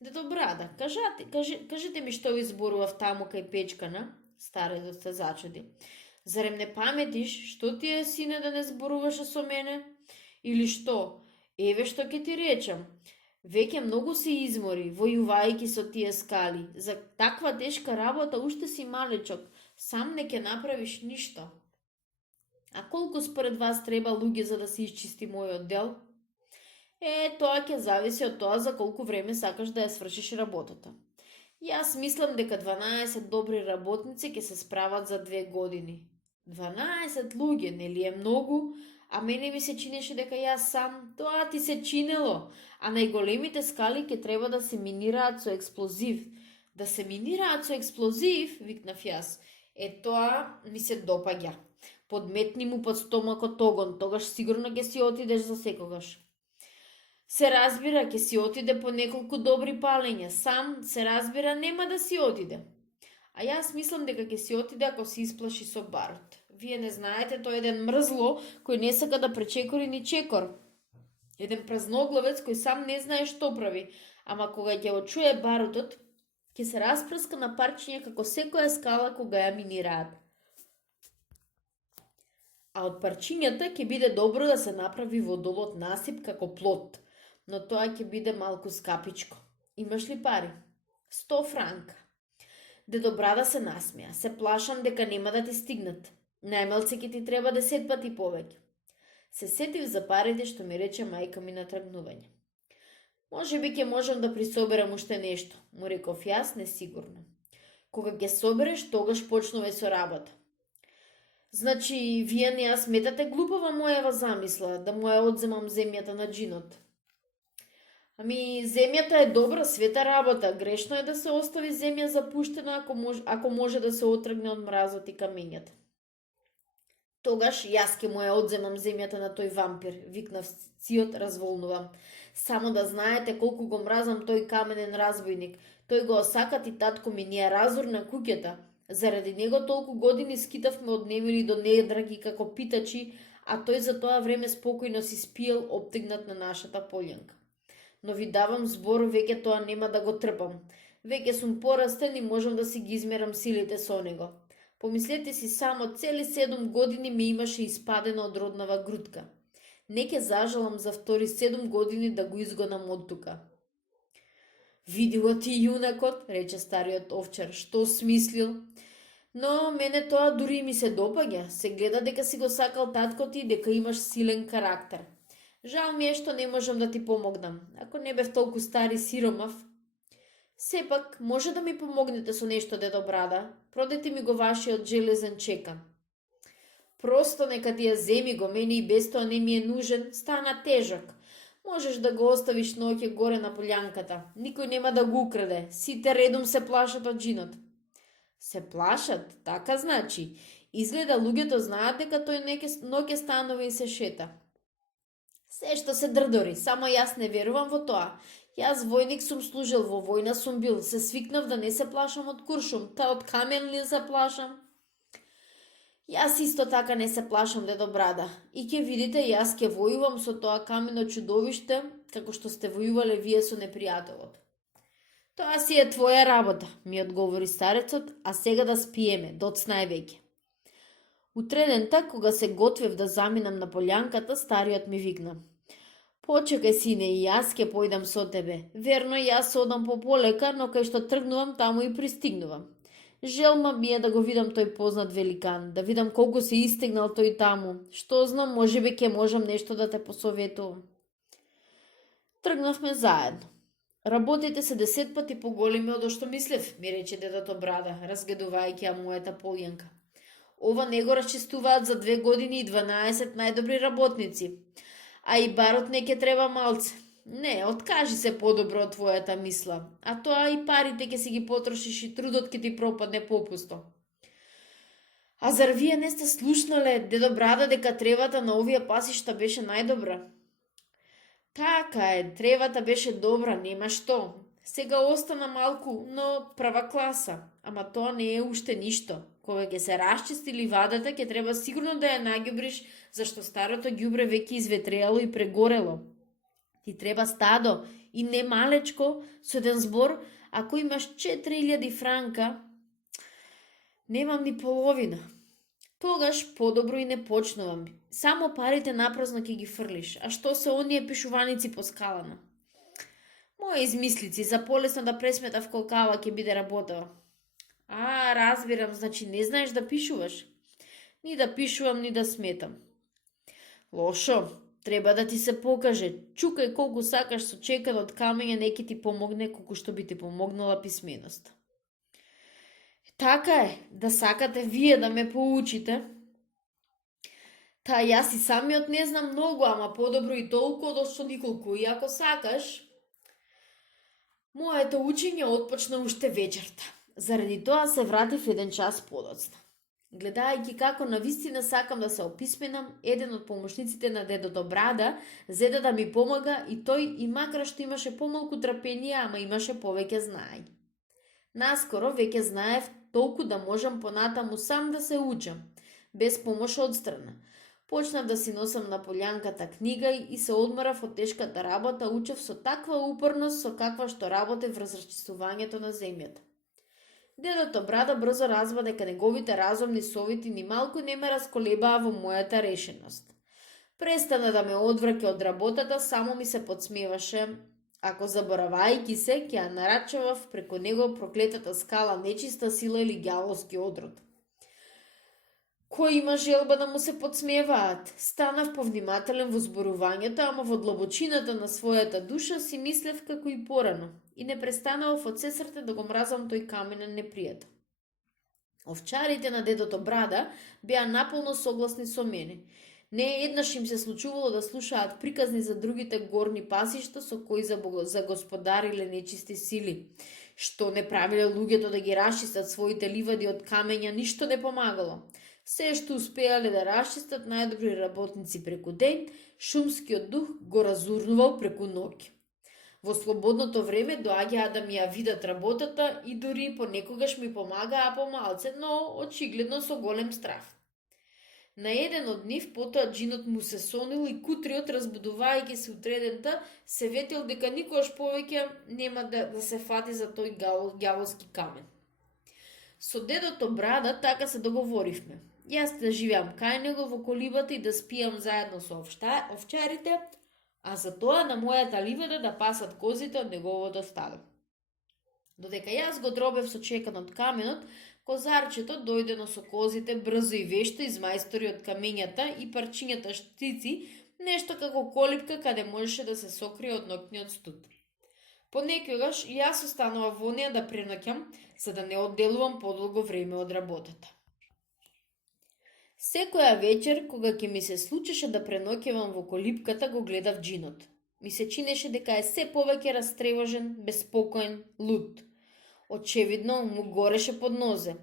Дедо Брада, кажете ми што ви зборував таму кај печкана? Старецот се зачуди. Зарем не паметиш, што ти е, сине, да не зборуваше со мене? Или што? Еве што ќе ти речам. Веќе многу се измори, војувајќи со тие скали. За таква тешка работа уште си малечок, сам не ќе направиш ништо. А колку според вас треба луѓе за да се исчисти мојот дел? Тоа ќе зависи од тоа за колку време сакаш да ја свршиш работата. Јас мислам дека 12 добри работници ќе се справат за 2 години. 12 луѓе, нели е многу? А мене ми се чинеше дека јас сам, тоа ти се чинело, а најголемите скали ќе треба да се минираат со експлозив. Да се минираат со експлозив, викнав јас. Тоа ми се допаѓа. Подметни му под стомакот огон, тогаш сигурно ќе си отидеш за секогаш. Се разбира, ќе си отиде по неколку добри палења, сам се разбира нема да си отиде. А јас мислам дека ќе си отиде ако се исплаши со барот. Вие не знаете, тој е еден мрзло кој не сака да пречекори ни чекор. Еден празноглавец кој сам не знае што прави, ама кога ќе го чуе барутот, ќе се распрска на парчиња како секоја скала кога ја минираат. А од парчињата ќе биде добро да се направи во долот насип како плот, но тоа ќе биде малку скапичко. Имаш ли пари? 100 франка. Дедо Брада се насмеа. Се плашам дека нема да ти стигнат. Најмалце ќе ти треба 10 пати повеќе. Се сетив за парите што ми рече мајка ми на тргнување. Може би ќе можам да присоберам уште нешто, му реков јас несигурно. Кога ќе собереш, тогаш почнуве со работа. Значи, вие не ја сметате глупава мојава замисла, да му ја одземам земјата на Джинот. Ами, земјата е добра, света работа. Грешно е да се остави земја запуштена ако може да се отргне од мразот и камењата. Тогаш јас ќе му ја одземам земјата на тој вампир, викнав сиот разволнуван. Само да знаете колку го мразам тој каменен разбойник. Тој го осакат и татко ми ни ја разурна куќата. Заради него толку години скитавме од немили до недраги како питачи, а тој за тоа време спокојно си спиел обтегнат на нашата полјанка. Но ви давам збор, веќе тоа нема да го трпам. Веќе сум порастен и можам да си ги измерам силите со него. Помислете си само, цели 7 години ме имаше испадена од роднава грудка. Не ке зажалам за втори 7 години да го изгонам од тука. Видила ти јунакот, рече стариот овчар, што смислил? Но мене тоа дури ми се допаѓа. Се гледа дека си го сакал татко ти и дека имаш силен карактер. Жал ми е што не можам да ти помогнам. Ако не бев толку стар и сиромав. Сепак, може да ми помогнете со нешто, дедо Брада? Продете ми го вашиот железен чекан. Просто нека ти ја земи го, мене и без тоа не ми е нужен, стана тежок. Можеш да го оставиш ноќе горе на полјанката. Никој нема да го украде. Сите редом се плашат од джинот. Се плашат? Така значи. Изгледа луѓето знаат дека тој ноќе станува и се шета. Се што се дрдори, само јас не верувам во тоа. Јас војник сум служил, во војна сум бил, се свикнав да не се плашам од куршум, та од камен ли се плашам? Јас исто така не се плашам, дедо Брада. И ќе видите, јас ќе војувам со тоа камено чудовиште, како што сте војувале вие со непријателот. Тоа си е твоја работа, ми одговори старецот, а сега да спиеме, доцнај веќе. Утредента, кога се готвев да заминам на полјанката, стариот ми викна. Почекај, сине, и јас ќе појдам со тебе. Верно, јас одам по полека, но кај што тргнувам, таму и пристигнувам. Желма ми е да го видам тој познат великан, да видам колку се истегнал тој таму. Што знам, можеби ќе можам нешто да те посоветувам. Тргнавме заедно. Работите се 10 пати поголеми од што мислев, ми рече дедото Брада, разгледувајќи ја мојата полјанка. Ова не го расчистуваат за 2 години и 12 најдобри работници. А и барот не ќе треба малце. Не, откажи се подобро од твојата мисла. А тоа и парите ќе си ги потрошиш и трудот ќе ти пропадне попусто. А зар вие не сте слушнале, дедо Брада, дека тревата на овие пасишта беше најдобра? Така е, тревата беше добра, нема што. Сега остана малку, но прва класа. Ама тоа не е уште ништо. Кога ќе се расчисти ливадата, ќе треба сигурно да ја наѓубриш, зашто старото ѓубре веќе изветреало и прегорело. Ти треба стадо и не малечко, со еден збор, ако имаш 4000 франка, немам ни половина. Тогаш подобро и не почнувам. Само парите напразно ќе ги фрлиш. А што се оние пишуваници по скалана? Мои измислици, за полесно да пресметав колкава ќе биде работава. А, разбирам, значи не знаеш да пишуваш. Ни да пишувам, ни да сметам. Лошо, треба да ти се покаже. Чукај колку сакаш со чекан од камења, неки ти помогне колку што би ти помогнала писменост. Така е, да сакате вие да ме поучите. Та јас и самиот не знам многу, ама подобро и толку од што николку. И ако сакаш, моето учење отпочна уште вечерта. Заради тоа се вратив 1 час подоцна. Гледајќи како навистина сакам да се описменам, еден од помошниците на дедото Брада зеде да ми помага и тој, и макар што имаше помалку трпение, ама имаше повеќе знаење. Наскоро веќе знаев толку да можам понатаму сам да се учам, без помош од страна. Почнав да си носам на полјанката книга и се одморав од тешката работа, учев со таква упорност со каква што работев врз расчистувањето на земјата. Дедото Брада брзо разбра дека неговите разумни совети ни малку не ме расколебаа во мојата решеност. Престана да ме одвраќа од работата, само ми се подсмеваше, ако заборавајќи се, ќе ја нарачував преку него проклетата скала, нечиста сила или ѓаволски одрод. Кој има желба да му се подсмеваат? Станав повнимателен во зборувањето, ама во длабочината на својата душа си мислев како и порано и не престанав од се срце да го мразам тој каменен непријател. Овчарите на дедото Брада беа наполно согласни со мене. Не еднаш им се случувало да слушаат приказни за другите горни пасишта со кои загосподариле нечисти сили. Што не правиле луѓето да ги расчистат своите ливади од камења, ништо не помагало. Се што успеале да расчистат најдобри работници преку ден, шумскиот дух го разурнувал преку ноќ. Во слободното време доаѓаа да ми ја видат работата и дури понекогаш ми помагаа помалце, но очигледно со голем страх. На еден од нив потоа джинот му се сонил и кутриот, разбудувајќи се утредента, се ветил дека никогаш повеќе нема да се фати за тој ѓаволски камен. Со дедото Брада така се договоривме. Јас да живеам кај него во колибата и да спијам заедно со овчарите, а за тоа на мојата ливада да пасат козите од неговото стадо. Додека јас го дробев со чекан од каменот, козарчето дојдено со козите брзо и вешто измајстори од камењата и парчињата штици, нешто како колипка каде можеше да се сокрие од ноќниот студ. Понекогаш јас останував во неа да преноќам, за да не одделувам подолго време од работата. Секоја вечер, кога ќе ми се случеше да преноќевам во колипката, го гледав джинот. Ми се чинеше дека е се повеќе растревожен, безпокоен, луд. Очевидно му гореше под нозе.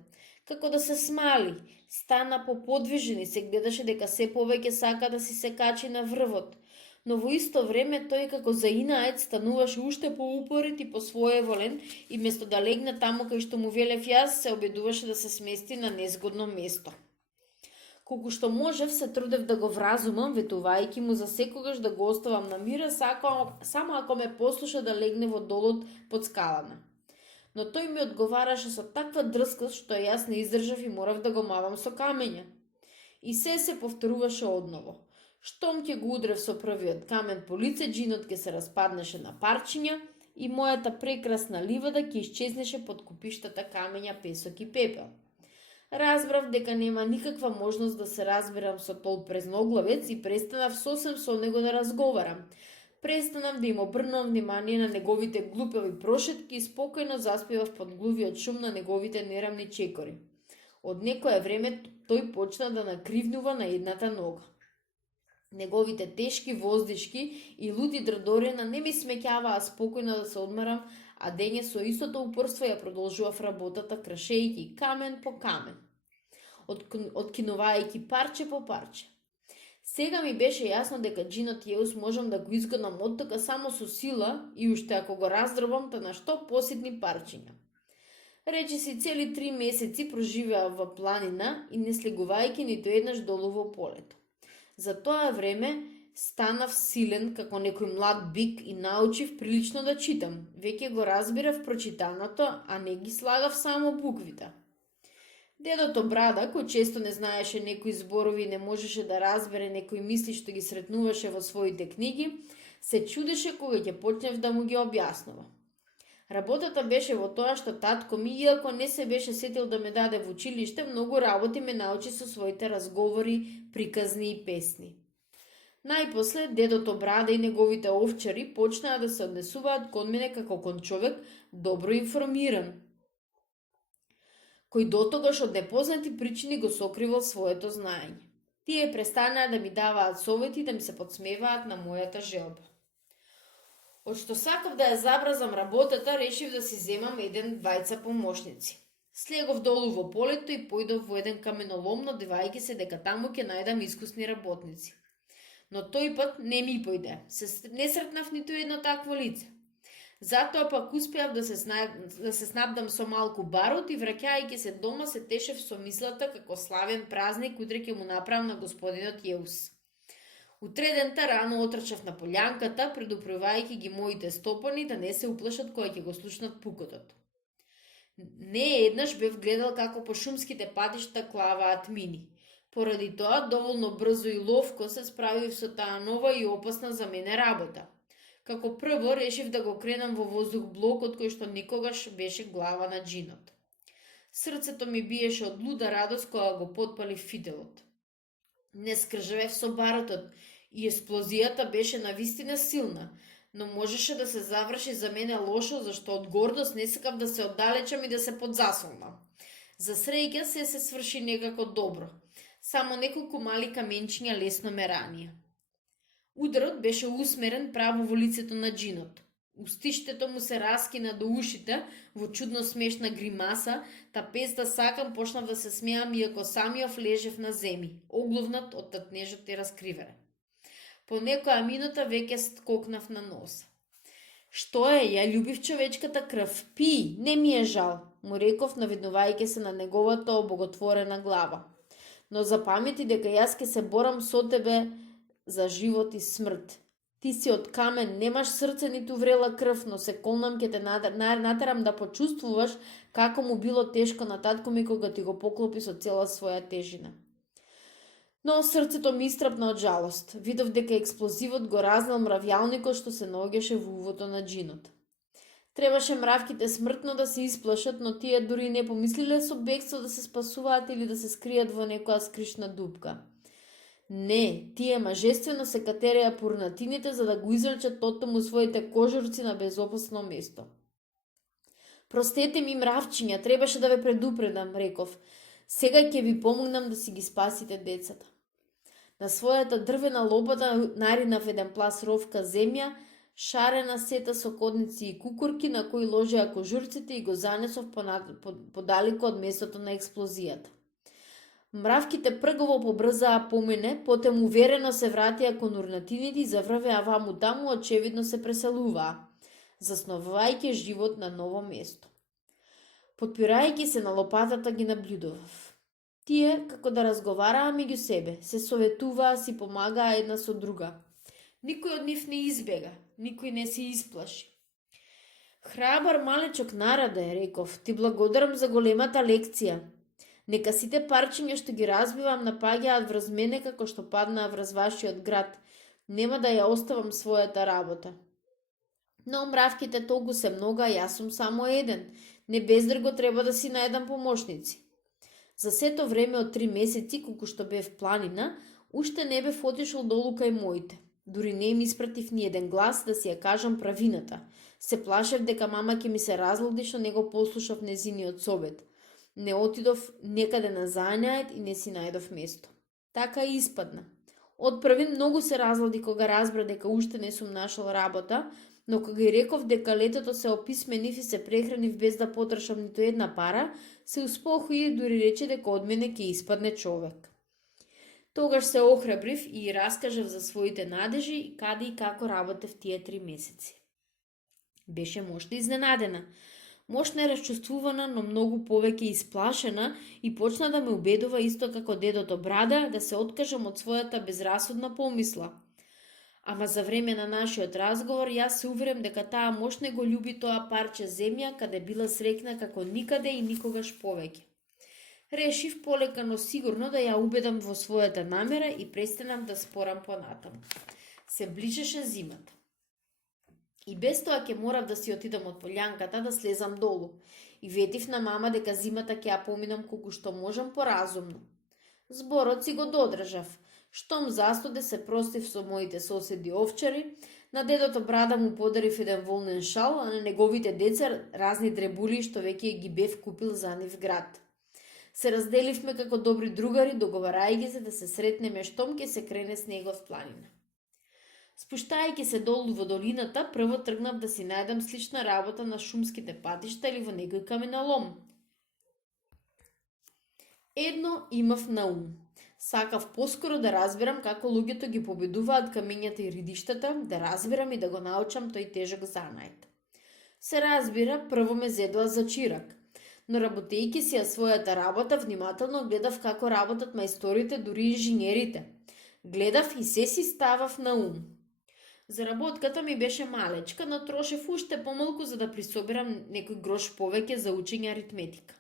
Како да се смали, стана поподвижен и се гледаше дека се повеќе сака да си се качи на врвот. Но во исто време тој како заинаец стануваше уште поупорит и посвоеволен и место да легне таму кај што му велев јас, се обидуваше да се смести на незгодно место. Колку што можев, се трудев да го вразумам, ветувајќи му за секогаш да го оставам на мира, само ако ме послуша да легне во долот под скалана. Но тој ми одговараше со таква дрскост, што јас не издржав и морав да го мавам со камења. И се повторуваше одново. Штом ќе го удрев со првиот камен по лице, джинот ќе се распаднеше на парчиња и мојата прекрасна ливада ќе исчезнеше под купиштата камења, песок и пепел. Разбрав дека нема никаква можност да се разберам со тол презноглавец и престанав сосем со него да разговарам. Престанав да им обрнувам внимание на неговите глупави прошетки и спокојно заспевав под глувиот шум на неговите нерамни чекори. Од некое време тој почна да накривнува на едната нога. Неговите тешки воздишки и луди дрдорена не ми смеќаваа спокојно да се одмарам, а дење со истото упорство ја продолжував работата, крашејќи камен по камен, откинувајќи парче по парче. Сега ми беше јасно дека джинот Јеус можам да го изгонам оттука само со сила и уште ако го раздробам, та на што поситни парчиња. Речиси цели 3 месеци проживеа во планина и не слегувајќи ниту еднаш долу во полето. За тоа време станав силен како некој млад бик и научив прилично да читам. Веќе го разбирав прочитаното, а не ги слагав само буквите. Дедото Брада, кој често не знаеше некои зборови и не можеше да разбере некои мисли што ги сретнуваше во своите книги, се чудеше кога ќе почнев да му ги објаснува. Работата беше во тоа што татко ми, иако не се беше сетил да ме даде во училиште, многу работи ме научи со своите разговори, приказни и песни. Најпосле, дедото Брада и неговите овчари почнаа да се однесуваат кон мене како кон човек добро информиран, кој дотогаш од непознати причини го сокривал своето знаење. Тие престанаа да ми даваат совети и да ми се подсмеваат на мојата желба. Од што сакав да ја забразам работата, решив да си земам двајца помошници. Слегов долу во полето и појдов во еден каменолом, надевајќи се дека таму ќе најдам искусни работници. Но тој пат не ми појде. Не сретнав ниту едно такво лице. Затоа пак успеав да се снабдам со малку барут и враќајќи се дома се тешев со мислата како славен празник утре ќе му направам на господинот Јеус. Утредента рано отрчав на полјанката, предупредувајќи ги моите стопани да не се уплашат кога ќе го слушнат пукотот. Не еднаш бев гледал како по шумските патишта клаваат мини. Поради тоа, доволно брзо и ловко се справив со таа нова и опасна за мене работа. Како прво решив да го кренам во воздух блокот кој што никогаш беше глава на джинот. Срцето ми биеше од луда радост кога го потпалив фиделот. Не скржавев со барутот и експлозијата беше навистина силна, но можеше да се заврши за мене лошо, зашто од гордост не сакав да се оддалечам и да се подзасолнам. За среќа се сврши некако добро. Само неколку мали каменчиња лесно ме ранија. Ударот беше усмерен право во лицето на джинот. Устиштето му се раскина до ушите во чудно смешна гримаса, та без да сакам почнав да се смеам иако самиот лежев на земи, огловнат од татнежот и раскриверен. По некоја минута веќе скокнав на носа. Што е, ја љубив човечката крв, пи, не ми е жал, му реков наведнувајќи се на неговата обоготворена глава. Но запамети дека јас ке се борам со тебе за живот и смрт. Ти си од камен, немаш срце ниту врела крв, но се колнам ке те натерам да почувствуваш како му било тешко на татко ми кога ти го поклопи со цела своја тежина. Но срцето ми истрапна од жалост. Видов дека експлозивот го разнел мравјалникот што се наоѓаше во увото на джинот. Требаше мравките смртно да се исплашат, но тие дури не помислиле со бегство да се спасуваат или да се скријат во некоја скришна дупка. Не, тие мажествено се катереа по урнатините за да го извлечат тотому своите кожурци на безопасно место. Простете ми, мравчиња, требаше да ве предупредам, реков. Сега ќе ви помогнам да си ги спасите децата. На својата дрвена лопата наринав еден плас ровка земја, шарена сета со кодници и кукурки на кои ложеа кожурците и го занесов подалеко од местото на експлозијата. Мравките пргово побрзаа помине, потем уверено се вратија кон урнатините и заврвеа ваму таму, очевидно се преселуваа, засновувајќи живот на ново место. Подпирајќи се на лопатата ги наблюдував. Тие, како да разговараа меѓу себе, се советуваа, си помагаа една со друга. Никој од нив не избега, никој не се исплаши. Храбар малечок нараде, реков, ти благодарам за големата лекција. Нека сите парчиња што ги разбивам напаѓаат врз мене како што паднаа врз вашиот град. Нема да ја оставам својата работа. Но мравките толку се многа, јас сум само еден. Не бездрго треба да си најдам помошници. За сето време од 3 месеци, колку што бев планина, уште не бев отишол долу кај моите. Дури не им испратив ни еден глас да си ја кажам правината. Се плашев дека мама ќе ми се разлуди што не го послушав незиниот совет. Не отидов некаде на занајат и не си најдов место. Така и испадна. Од први многу се разлуди кога разбра дека уште не сум нашол работа, но кога и реков дека летото се описменив и се прехранив без да потрошам ниту една пара, се успохи и дури рече дека од мене ќе испадне човек. Тогаш се охрабрив и раскажав за своите надежи, каде и како работев тие 3 месеци. Беше мошно изненадена, мошно расчувствувана, но многу повеќе исплашена и почна да ме убедува исто како дедото Брада да се откажам од својата безрасудна помисла. Ама за време на нашиот разговор јас се уверам дека таа мошно го љуби тоа парче земја каде била срекна како никаде и никогаш повеќе. Решив полека но сигурно да ја убедам во својата намера и престанам да спорам понатаму. Се ближеше зимата. И без тоа ќе морав да си отидам од полјанката да слезам долу. И ветив на мама дека зимата ќе ја поминам колку што можам поразумно. Зборот си го додржав. Штом застуде се простив со моите соседи овчари, на дедото Брада му подарив еден волнен шал, а на неговите деца разни дребули што веќе ги бев купил за нив град. Се разделивме како добри другари, договарајќи се да се сретнеме штом ќе се крене снегот в планина. Спуштајќи се долу во долината, прво тргнав да си најдам слична работа на шумските патишта или во некој каменолом. Едно имав на ум. Сакав поскоро да разберам како луѓето ги победуваат камењата и ридиштата, да разберам и да го научам тој тежок занајд. Се разбира, прво ме зедоа за чирак, но работејќи си ја својата работа, внимателно гледав како работат мајсторите, дури инженерите. Гледав и се си ставав на ум. Заработката ми беше малечка, но трошев уште помалку за да присобирам некој грош повеќе за учење аритметика.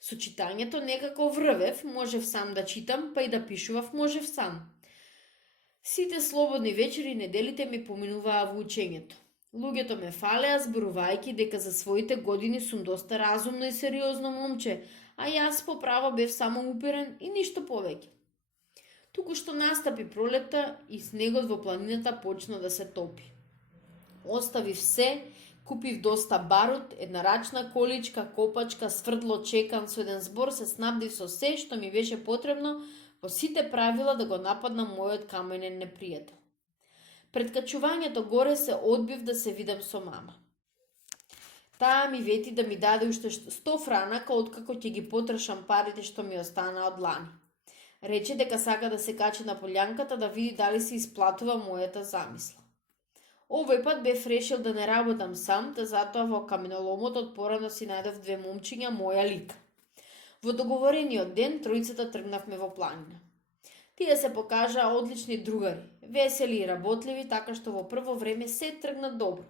Со читањето некако врвев, можев сам да читам, па и да пишував можев сам. Сите слободни вечери и неделите ми поминуваа во учењето. Луѓето ме фалеа зборувајќи дека за своите години сум доста разумно и сериозно момче, а јас по право бев само уперен и ништо повеќе. Туку што настапи пролетта и снегот во планината почна да се топи. Оставив се, купив доста барут, една рачна количка, копачка, сврдло, чекан, со еден збор се снабдив со се што ми беше потребно по сите правила да го нападнам мојот каменен непријател. Пред качувањето горе се одбив да се видам со мама. Таа ми вети да ми даде уште 100 франака откако ќе ги потрошам парите што ми останаа од лани. Рече дека сака да се качи на полјанката да види дали се исплатува мојата замисла. Овој пат бев решил да не работам сам, да затоа во каменоломот од порано си најдов 2 момчиња моја лика. Во договорениот ден тројцата тргнавме во планина. Тие се покажаа одлични другари. весели и работливи, така што во прво време се тргна добро.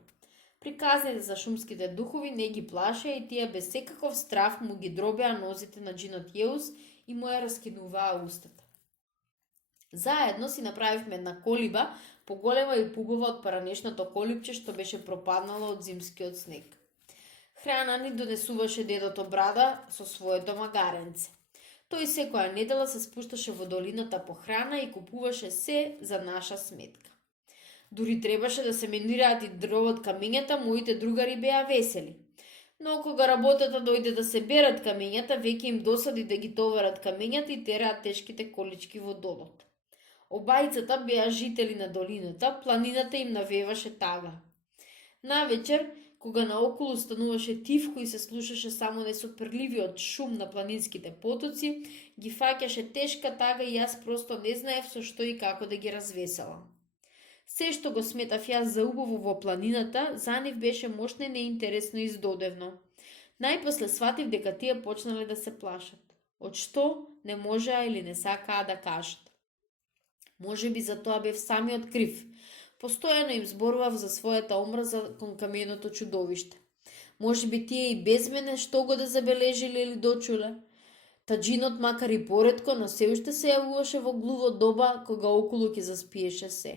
Приказните за шумските духови не ги плашеа и тие без секаков страх му ги дробеа нозите на джинот Јеус и му ја раскинуваа устата. Заедно си направивме една колиба, поголема и пубава од паранешното колипче што беше пропаднало од зимскиот снег. Храна ни донесуваше дедото Брада со своето магаренце. Тој секоја недела се спушташе во долината по храна и купуваше се за наша сметка. Дури требаше да се менираат и дровот камењата, моите другари беа весели. Но кога работата дојде да се берат камењата, веќе им досади да ги товарат камењата и тераат тешките колички во долот. Обајцата беа жители на долината, планината им навеваше тага. Навечер, кога наоколу стануваше тивко и се слушаше само несоперливиот шум на планинските потоци, ги фаќаше тешка тага и јас просто не знаев со што и како да ги развеселам. Се што го сметав јас за убаво во планината, за нив беше мошно и неинтересно и издодевно. Најпосле сватив дека тие почнале да се плашат. Од што не можеа или не сакаа да кажат. Може би за тоа бев самиот крив. Постојано им зборував за својата омраза кон каменото чудовиште. Може би тие и без мене што го да забележили или дочуле. Таджинот макар и поретко, но се уште се јавуваше во глувот доба кога околу ќе заспиеше се.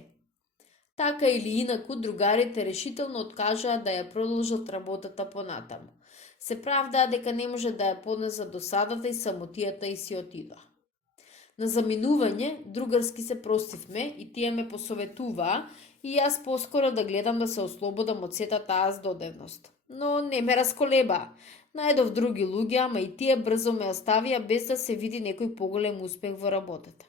Така или инаку, другарите решително откажаа да ја продолжат работата понатаму. Се правдаа дека не може да ја поднесат досадата и самотијата и си отидоа. На заминување, другарски се простивме и тие ме посоветуваа и јас поскоро да гледам да се ослободам од сета таа здодевност. Но не ме расколебаа. Најдов други луѓе, ама и тие брзо ме оставија без да се види некој поголем успех во работата.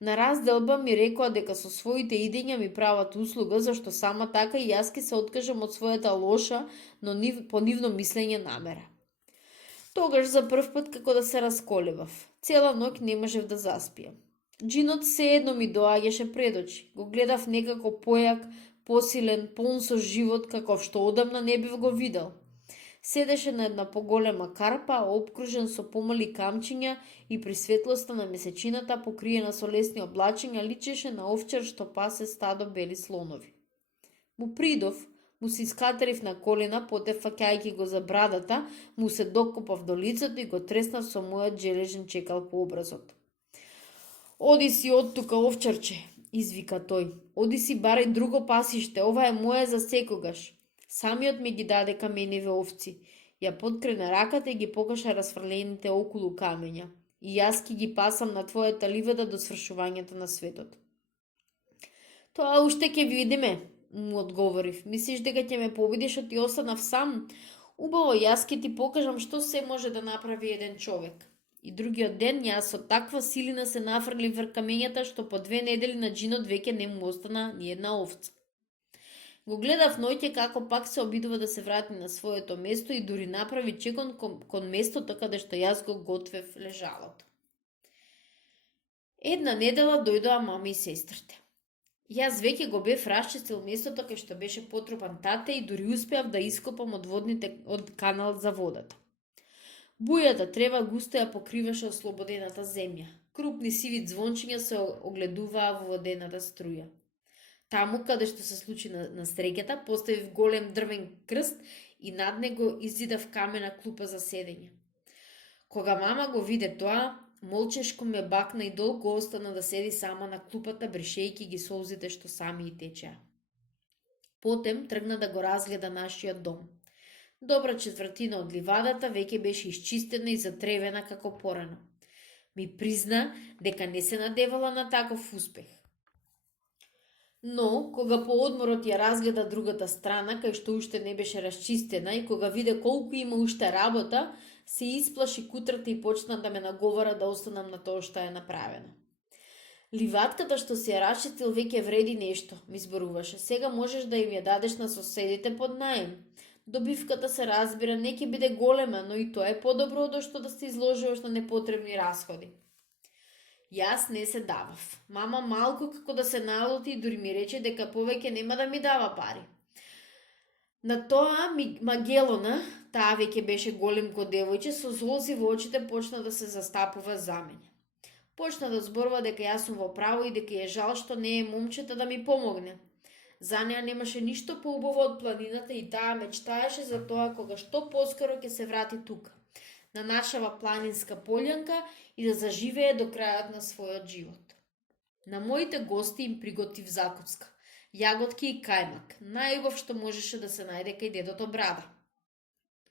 На разделба ми рекоа дека со своите идења ми прават услуга, зашто сама така и јас ке се откажам од својата лоша, но по нивно мислење намера. Тогаш за прв пат како да се расколебав. Цела ноќ не можев да заспијам. Джинот seедно ми доаѓаше пред очи. Го гледав некако појак, посилен, полн со живот, каков што одамна не бив го видел. Седеше на една поголема карпа, обкружен со помали камчиња и при светлоста на месечината, покриена со лесни облачиња, личеше на овчар што пасе стадо бели слонови. Му придов, му се искатерив на колена, потев фаќајќи го за брадата, му се докопав до лицето и го треснав со мојот железен чекал по образот. Оди си од тука, овчарче, извика тој. Оди си барај друго пасиште, ова е моја за секогаш. Самиот ми ги даде камениве овци. Ја подкрена раката и ги покаша расфрлените околу камења. И јас ки ги пасам на твојата ливада до свршувањето на светот. Тоа уште ќе видиме, му одговорив. Мислиш дека ќе ме победиш, а ти останав сам? Убаво, јас ќе ти покажам што се може да направи еден човек. И другиот ден јас со таква силина се нафрлив врз камењата што по 2 недели на джинот веќе не му остана ни една овца. Го гледав ноќе како пак се обидува да се врати на своето место и дури направи чекон кон местото каде што јас го готвев лежалото. Една недела дојдоа мама и сестрите. Јас веќе го бев расчистил местото кај што беше потрупан тате и дури успеав да ископам од канал за водата. Бујата трева густо ја покриваше ослободената земја. Крупни сиви звончиња се огледуваа во водената струја. Таму каде што се случи на стреката, поставив голем дрвен крст и над него изидав камена клупа за седење. Кога мама го виде тоа, молчешко ме бакна и долго остана да седи сама на клупата, бришејќи ги солзите што сами и течеа. Потем тргна да го разгледа нашиот дом. Добра четвртина од ливадата веќе беше исчистена и затревена како порано. Ми призна дека не се надевала на таков успех. Но, кога по одморот ја разгледа другата страна, кај што уште не беше расчистена и кога виде колку има уште работа, се исплаши кутрата и почна да ме наговара да останам на тоа што е направено. Ливатката што се ја расчистил веќе вреди нешто, ми зборуваше. Сега можеш да им ја дадеш на соседите под наем. Добивката се разбира, не ќе биде голема, но и тоа е подобро од што да се изложуваш на непотребни расходи. Јас не се давав. Мама малку како да се налути и дури ми рече дека повеќе нема да ми дава пари. На тоа Магелона, таа веќе беше големко девојче, со злози во очите почна да се застапува за мене. Почна да зборува дека јас сум во право и дека е жал што не е момчета да ми помогне. За неа немаше ништо поубаво од планината и таа мечтаеше за тоа кога што поскоро ќе се врати тука, на нашава планинска полјанка и да заживее до крајот на својот живот. На моите гости им приготвив закуска, јаготки и кајмак, најубав што можеше да се најде кај дедото Брада.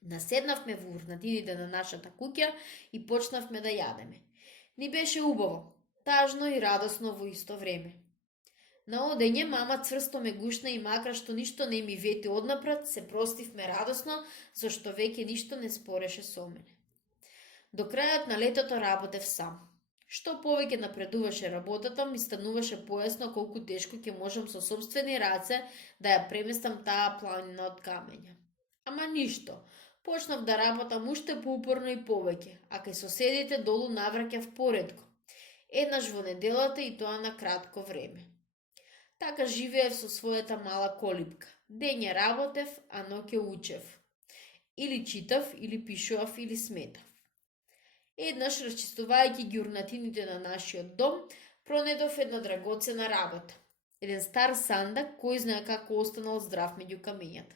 Наседнавме во урнатините на нашата куќа и почнавме да јадеме. Ни беше убаво, тажно и радосно во исто време. На одење мама цврсто ме гушна и макар што ништо не ми вети однапред, се простивме радосно, зашто веќе ништо не спореше со мене. До крајот на летото работев сам. Што повеќе напредуваше работата, ми стануваше појасно колку тешко ќе можам со сопствени раце да ја преместам таа планина од камења. Ама ништо, почнав да работам уште поупорно и повеќе, а кај соседите долу навраќав поретко. Еднаш во неделата и тоа на кратко време. Така живеев со својата мала колипка. Дење работев, а ноќе учев. Или читав, или пишував, или сметав. Еднаш, расчистувајќи ги урнатините на нашиот дом, пронедов една драгоцена работа. Еден стар сандак, кој знае како останал здрав меѓу камењата.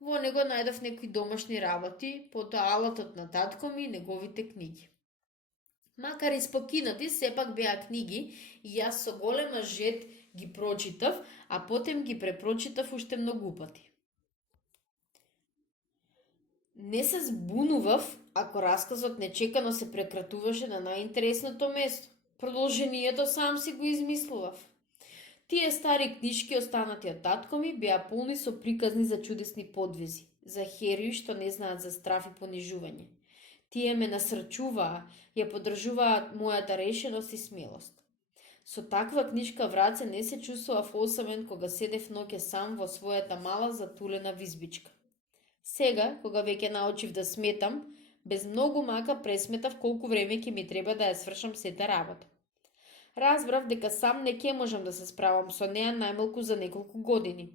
Во него најдов некои домашни работи, потоа алатот на татко ми и неговите книги. Макар и спокинати, сепак беа книги и јас со голема жед ги прочитав, а потем ги препрочитав уште многу пати. Не се збунував ако расказот нечекано се прекратуваше на најинтересното место. Продолжението сам си го измислував. Тие стари книжки останати од татко ми беа полни со приказни за чудесни подвизи, за херои што не знаат за страф и понижување. Тие ме насрчуваа, ја поддржуваат мојата решеност и смелост. Со таква книжка в раце не се чувствував осамен кога седев ноќе сам во својата мала затулена визбичка. Сега, кога веќе научив да сметам, без многу мака пресметав колку време ќе ми треба да ја свршам сета работа. Разбрав дека сам не ќе можам да се справам со неа најмалку за неколку години.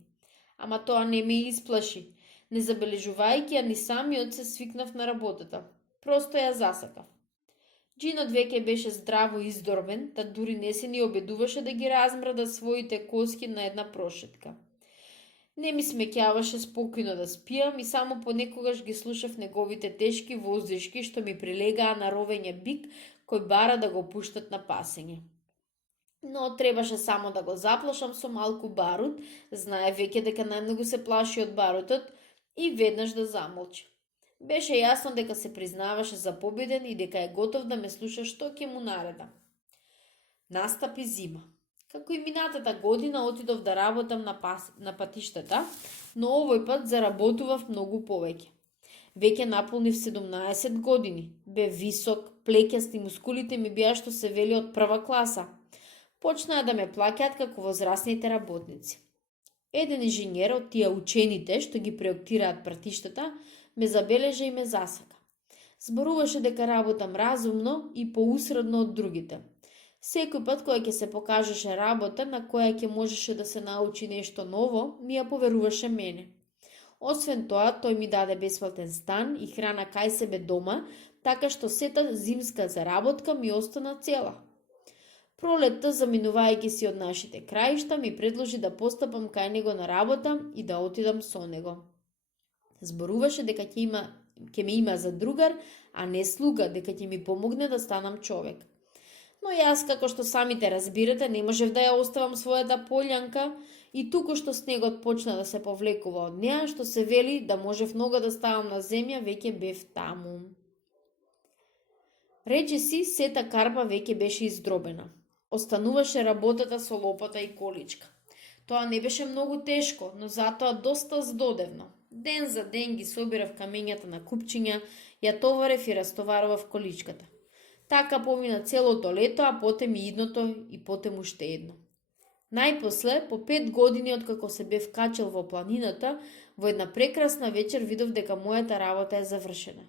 Ама тоа не ме исплаши. Не забележувајќи ја ни самиот се свикнав на работата. Просто ја засакав. Джинот веќе беше здраво издорбен, та дури не се ни обедуваше да ги размрда своите коски на една прошетка. Не ми смеќаваше спокојно да спијам и само понекогаш ги слушав неговите тешки воздишки што ми прилегаа на ровење бик кој бара да го пуштат на пасење. Но требаше само да го заплашам со малку барут, знае веќе дека најмногу се плаши од барутот и веднаш да замолчи. Беше јасно дека се признаваше за победен и дека е готов да ме слуша што ќе му нареда. Настапи зима. Како и минатата година отидов да работам на патиштата, но овој пат заработував многу повеќе. Веќе наполнив 17 години. Бев висок, плекјаст и мускулите ми беа што се вели од прва класа. Почнаа да ме плаќаат како возрастните работници. Еден инженер од тие учените што ги проектираат пратиштата ме забележа и ме засака. Зборуваше дека работам разумно и поусредно од другите. Секој пат кога ќе се покажеше работа на која ќе можеше да се научи нешто ново, ми ја поверуваше мене. Освен тоа, тој ми даде бесплатен стан и храна кај себе дома, така што сета зимска заработка ми остана цела. Пролетта, заминувајќи си од нашите краишта, ми предложи да постапам кај него на работа и да отидам со него. Зборуваше дека ќе ме има за другар, а не слуга, дека ќе ми помогне да станам човек. Но јас, како што самите разбирате, не можев да ја оставам својата полјанка и туку што снегот почна да се повлекува од неа, што се вели да можев много да ставам на земја, веќе бев таму. Речиси, сета карпа веќе беше издробена. Остануваше работата со лопата и количка. Тоа не беше многу тешко, но затоа доста здодевно. Ден за ден ги собирав камењата на купчиња, ја товарев и растоварував количката. Така помина целото лето, а потем и идното и потем уште едно. Најпосле, по 5 години откако се бев качил во планината, во една прекрасна вечер видов дека мојата работа е завршена.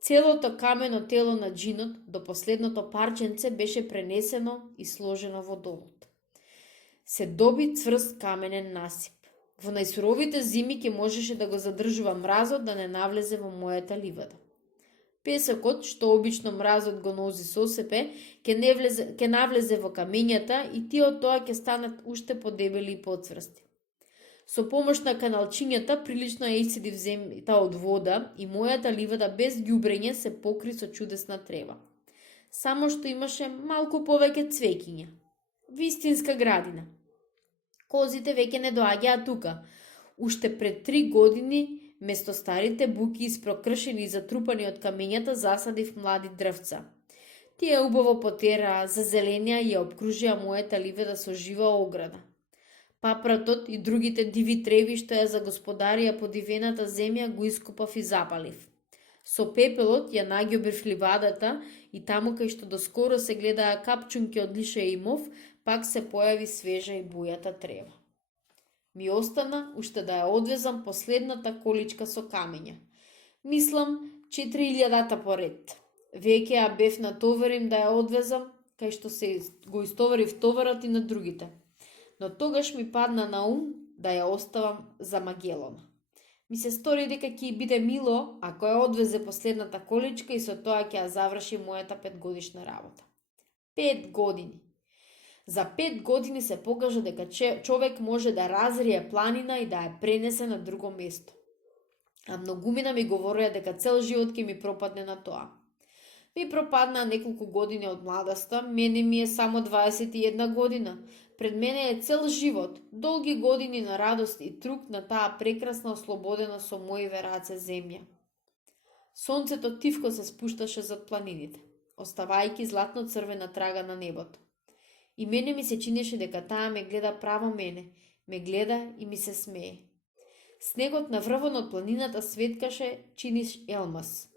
Целото камено тело на джинот до последното парченце беше пренесено и сложено во долот. Се доби цврст каменен насип. Во најсуровите зими ќе можеше да го задржува мразот да не навлезе во мојата ливада. Песокот, што обично мразот го носи со себе, ќе навлезе во камењата и тие од тоа ќе станат уште подебели и поцврсти. Со помош на каналчињата прилично ја исцедив земјата од вода и мојата ливада без ѓубрење се покри со чудесна трева. Само што имаше малку повеќе цвеќиња. Вистинска градина. Козите веќе не доаѓаат тука. Уште пред 3 години, место старите буки испрокршени и затрупани од камењата, засадив млади дрвца. Тие убаво потераа, зазеленија и ја обкружија мојата ливада со жива ограда. Папратот и другите диви треви што ја загосподарија подивената земја го искупав и запалив. Со пепелот ја наѓобив ливадата и таму кај што доскоро се гледаа капчунки од лише и мов, пак се појави свежа и бујата трева. Ми остана уште да ја одвезам последната количка со камења. Мислам 4000-та поред. Веќе ја бев натоварим да ја одвезам, кај што се го истоварив товарот и на другите. Но тогаш ми падна на ум да ја оставам за Магелона. Ми се стори дека ќе биде мило ако ја одвезе последната количка и со тоа ќе ја заврши мојата 5-годишна работа. 5 години. За 5 години се покажа дека човек може да разрие планина и да ја пренесе на друго место. А многумина ми говореа дека цел живот ќе ми пропадне на тоа. Ми пропадна неколку години од младоста, мене ми е само 21 година. Пред мене е цел живот, долги години на радост и труд на таа прекрасна ослободена со моиве раце земја. Сонцето тивко се спушташе зад планините, оставајќи златно црвена трага на небото. И мене ми се чинеше дека таа ме гледа право мене, ме гледа и ми се смее. Снегот на врвон од планината светкаше чиниш елмас.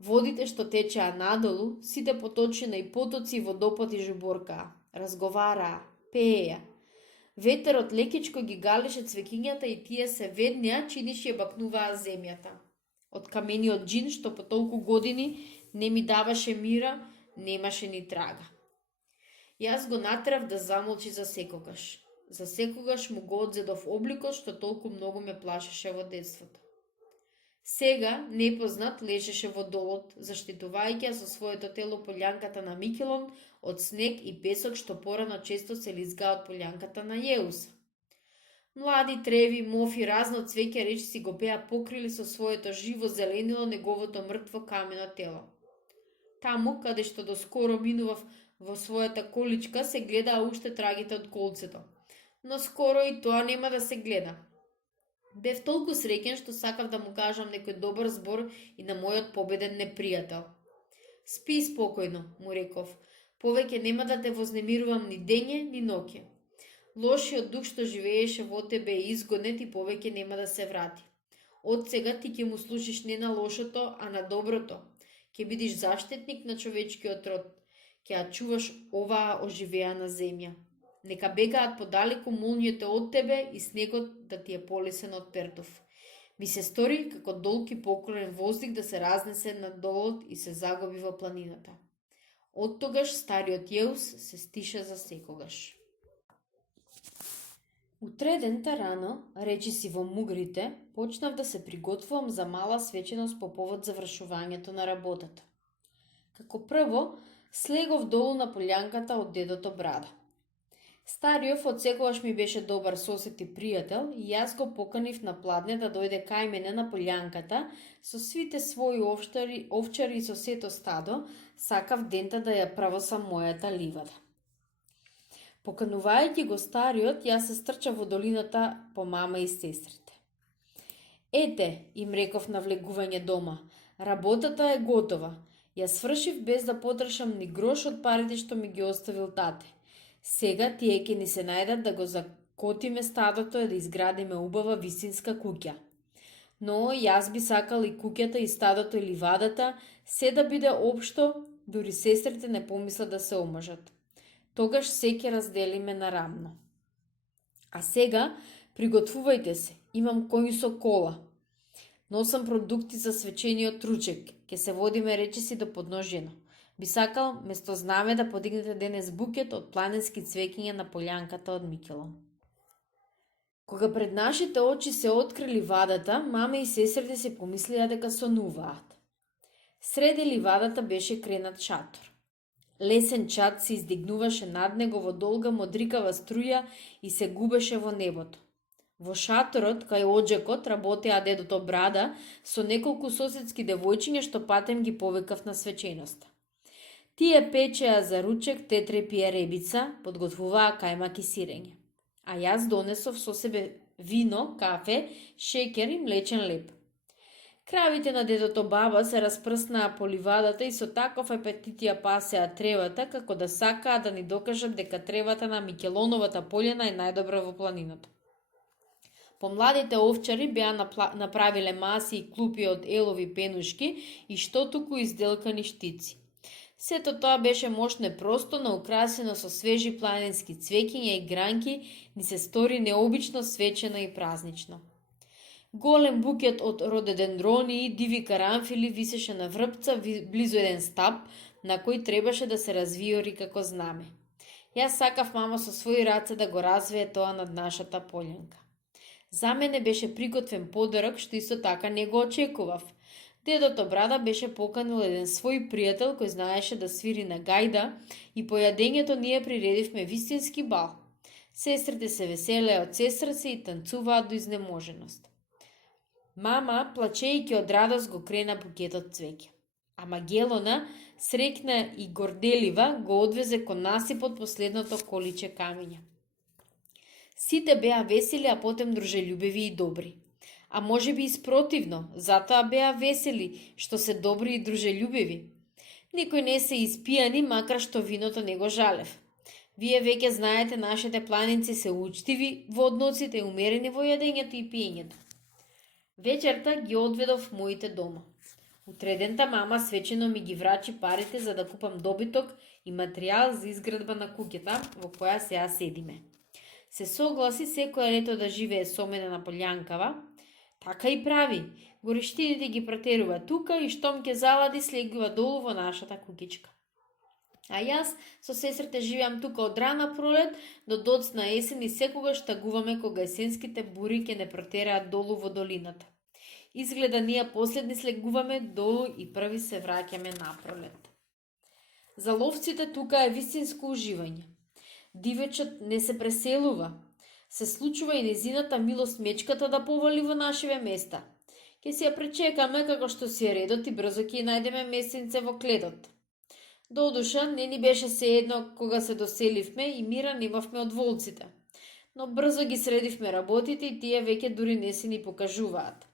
Водите што течеа надолу, сите поточина и потоци и водопади жуборкаа, разговараа, пееја. Ветерот лекичко ги галеше цвеќињата и тие се веднеа чиниш ја бакнуваа земјата. Од камениот џин што по толку години не ми даваше мира, немаше ни трага. Јас го натерав да замолчи за секогаш. За секогаш му го одзедов обликот што толку многу ме плашеше во детството. Сега, непознат, лежеше во долот, заштитувајќи со своето тело полјанката на Микелон од снег и песок што порано често се лизгаа од полјанката на Јеуса. Млади треви, мов и разно цвеќе речиси го беа покрили со своето живо зеленило неговото мртво камено тело. Таму, каде што доскоро минував во својата количка, се гледаа уште трагите од колцето. Но скоро и тоа нема да се гледа. Бев толку среќен што сакав да му кажам некој добар збор и на мојот победен непријател. Спи спокојно, му реков. Повеќе нема да те вознемирувам ни дење, ни ноќе. Лошиот дух што живееше во тебе е изгонет и повеќе нема да се врати. Од сега ти ќе му служиш не на лошото, а на доброто. Ќе бидиш заштитник на човечкиот род. Ќе ја чуваш оваа оживеана земја. Нека бегаат подалеку молњите од тебе и снегот да ти е полесен од пертов. Ми се стори како долки покорен воздух да се разнесе над долот и се загуби во планината. Од тогаш стариот Јеус се стиша за секогаш. Утредента рано, речиси во мугрите, почнав да се приготвувам за мала свеченост по повод завршувањето на работата. Како прво, слегов долу на полјанката од дедото Брада. Стариов од секогаш ми беше добар сосед и пријател и јас го поканив на пладне да дојде кај мене на полјанката со свите своји овчари и со сето стадо, сакав дента да ја правосам мојата ливада. Поканувајќи го стариот, јас се стрчав во долината по мама и сестрите. Ете, им реков на влегување дома, работата е готова. Ја свршив без да потрошам ни грош од парите што ми ги оставил тате. Сега тие ќе ни се најдат да го закотиме стадото и да изградиме убава вистинска куќа. Но јас би сакал и куќата и стадото и ливадата се да биде општо, дури сестрите не помислат да се омажат. Тогаш се ќе разделиме нарамно. А сега приготвувајте се, имам коњ со кола. Носам продукти за свечениот ручек, ќе се водиме речиси до подножјено. Би сакал, место знаме, да подигнете денес букет од планински цвеќиња на полјанката од Микелон. Кога пред нашите очи се откри ливадата, мама и сестрите се помислија дека сонуваат. Среде ливадата беше кренат шатор. Лесен чад се издигнуваше над него во долга модрикава струја и се губеше во небото. Во шаторот, кај оджакот, работеа дедото Брада со неколку соседски девојчиња што патем ги повикав на свеченоста. Тие печеа за ручек, тетре пие ребица, подготвуваа кајмак и сирење. А јас донесов со себе вино, кафе, шекер и млечен леп. Кравите на дедото баба се распрснаа по ливадата и со таков апетит ја пасеа тревата, како да сакаа да ни докажат дека тревата на Микелоновата полјана е најдобра во планината. Помладите овчари беа направиле маси и клупи од елови пенушки и што туку изделкани штици. Сето тоа беше мошно просто, но украсено со свежи планински цвеќиња и гранки, ни се стори необично свечено и празнично. Голем букет од рододендрони и диви карамфили висеше на врпца близу еден стап, на кој требаше да се развиори како знаме. Јас сакав мама со своји раце да го развие тоа над нашата полјанка. За мене беше приготвен подарок што исто така не го очекував. Дедото Брада беше поканил еден свој пријател кој знаеше да свири на гајда и по јадењето ние приредивме вистински бал. Сестрите се веселеа од сестраци и танцуваат до изнеможеност. Мама, плачејќи од радост, го крена букетот цвеќе. А Магелона, срекна и горделива, го одвезе кон насипот последното количе камења. Сите беа весели, а потем дружелюбиви и добри. А може би и спротивно, затоа беа весели, што се добри и дружелюбиви. Никој не се испијани, макар што виното не го жалев. Вие веќе знаете, нашите планинци се учтиви во односите и умерени во јадењето и пиењето. Вечерта ги одведов моите дома. Утредента мама свечено ми ги врачи парите за да купам добиток и материјал за изградба на куќата во која сега седиме. Се согласи секоја лето да живее со мене на полјанкава, така и прави. Горештините ги протерува тука и штом ќе залади слегува долу во нашата куќичка. А јас со сестрите живеам тука од рана пролет до доцна есен и секогаш тагуваме кога есенските бури ќе не протераат долу во долината. Изгледа ние последни слегуваме долу и први се враќаме на пролет. За ловците тука е вистинско уживање. Дивечот не се преселува. Се случува и незината милост мечката да повали во нашиве места. Ке си ја пречекаме како што си е редот и брзо ќе најдеме местенце во кледот. Додуша, не ни беше сеедно кога се доселивме и мира немавме од волците. Но брзо ги средивме работите и тие веќе дури не се ни покажуваат.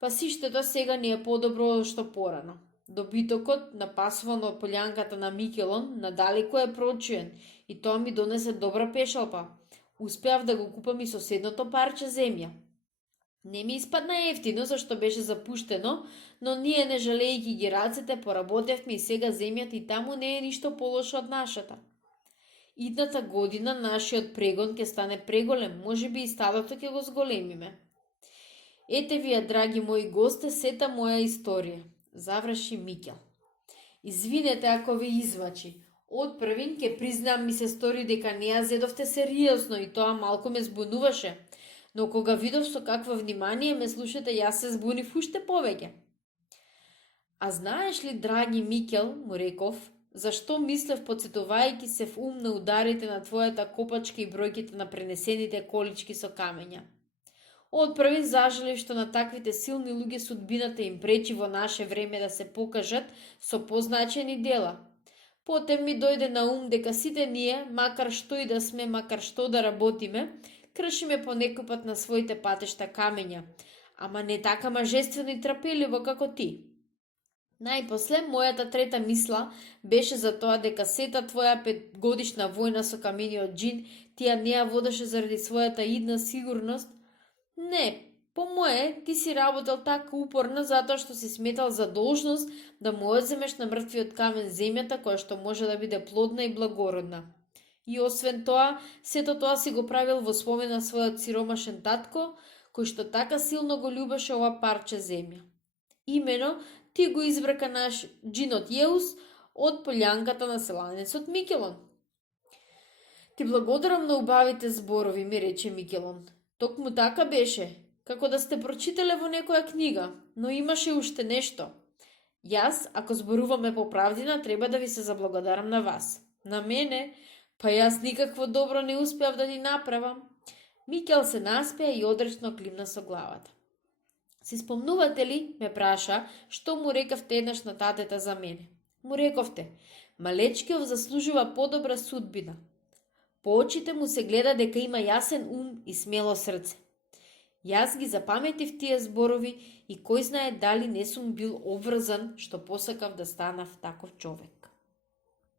Пасиштето сега ни е подобро што порано. Добитокот, напасуван од полјанката на Микелон, надалеку е прочуен и тоа ми донесе добра пешалпа. Успеав да го купам и соседното парче земја. Не ми испадна ефтино, зашто беше запуштено, но ние, не жалејќи ги рацете, поработевме и сега земјата и таму не е ништо полошо од нашата. Идната година нашиот прегон ќе стане преголем, може би и стадото ќе го зголемиме. Ете вие, драги мои госте, сета моја историја, заврши Микел. Извинете ако ви измачи. Од првин ќе признам, ми се стори дека не ја зедовте сериозно и тоа малку ме збунуваше. Но кога видов со какво внимание ме слушате, јас се збунив уште повеќе. А знаеш ли, драги Микел, му реков, зашто мислев, подсетувајќи се в ум на ударите на твојата копачка и бројките на пренесените колички со камења? Од првин зажалив што на таквите силни луѓе судбината им пречи во наше време да се покажат со позначени дела. Потем ми дојде на ум дека сите ние, макар што и да сме, макар што да работиме, кршиме понекупат на своите патешта камења, ама не така мажествено и трапеливо како ти. Најпосле, мојата трета мисла беше за тоа дека сета твоја 5-годишна војна со камениот джин ти ја не ја водеше заради својата идна сигурност. Не, по моје, ти си работел така упорно затоа што си сметал за должност да му одземеш на мртвиот камен земјата која што може да биде плодна и благородна. И освен тоа, сето тоа си го правил во спомен на својот сиромашен татко, кој што така силно го љубеше ова парче земја. Имено, ти го избрака наш джинот Јеус од полјанката на селанецот Микелон. Ти благодарам на убавите зборови, ми рече Микелон. Токму така беше, како да сте прочитале во некоја книга, но имаше уште нешто. Јас, ако зборуваме по правдина, треба да ви се заблагодарам на вас. На мене? Па јас никакво добро не успеав да ти направам. Микел се наспеа и одречно климна со главата. Си спомнувате ли, ме праша, што му рекавте еднаш на татета за мене? Му рековте, малечкиов заслужува подобра судбина. По очите му се гледа дека има јасен ум и смело срце. Јас ги запаметив тие зборови и кој знае дали не сум бил обврзан што посакав да станав таков човек.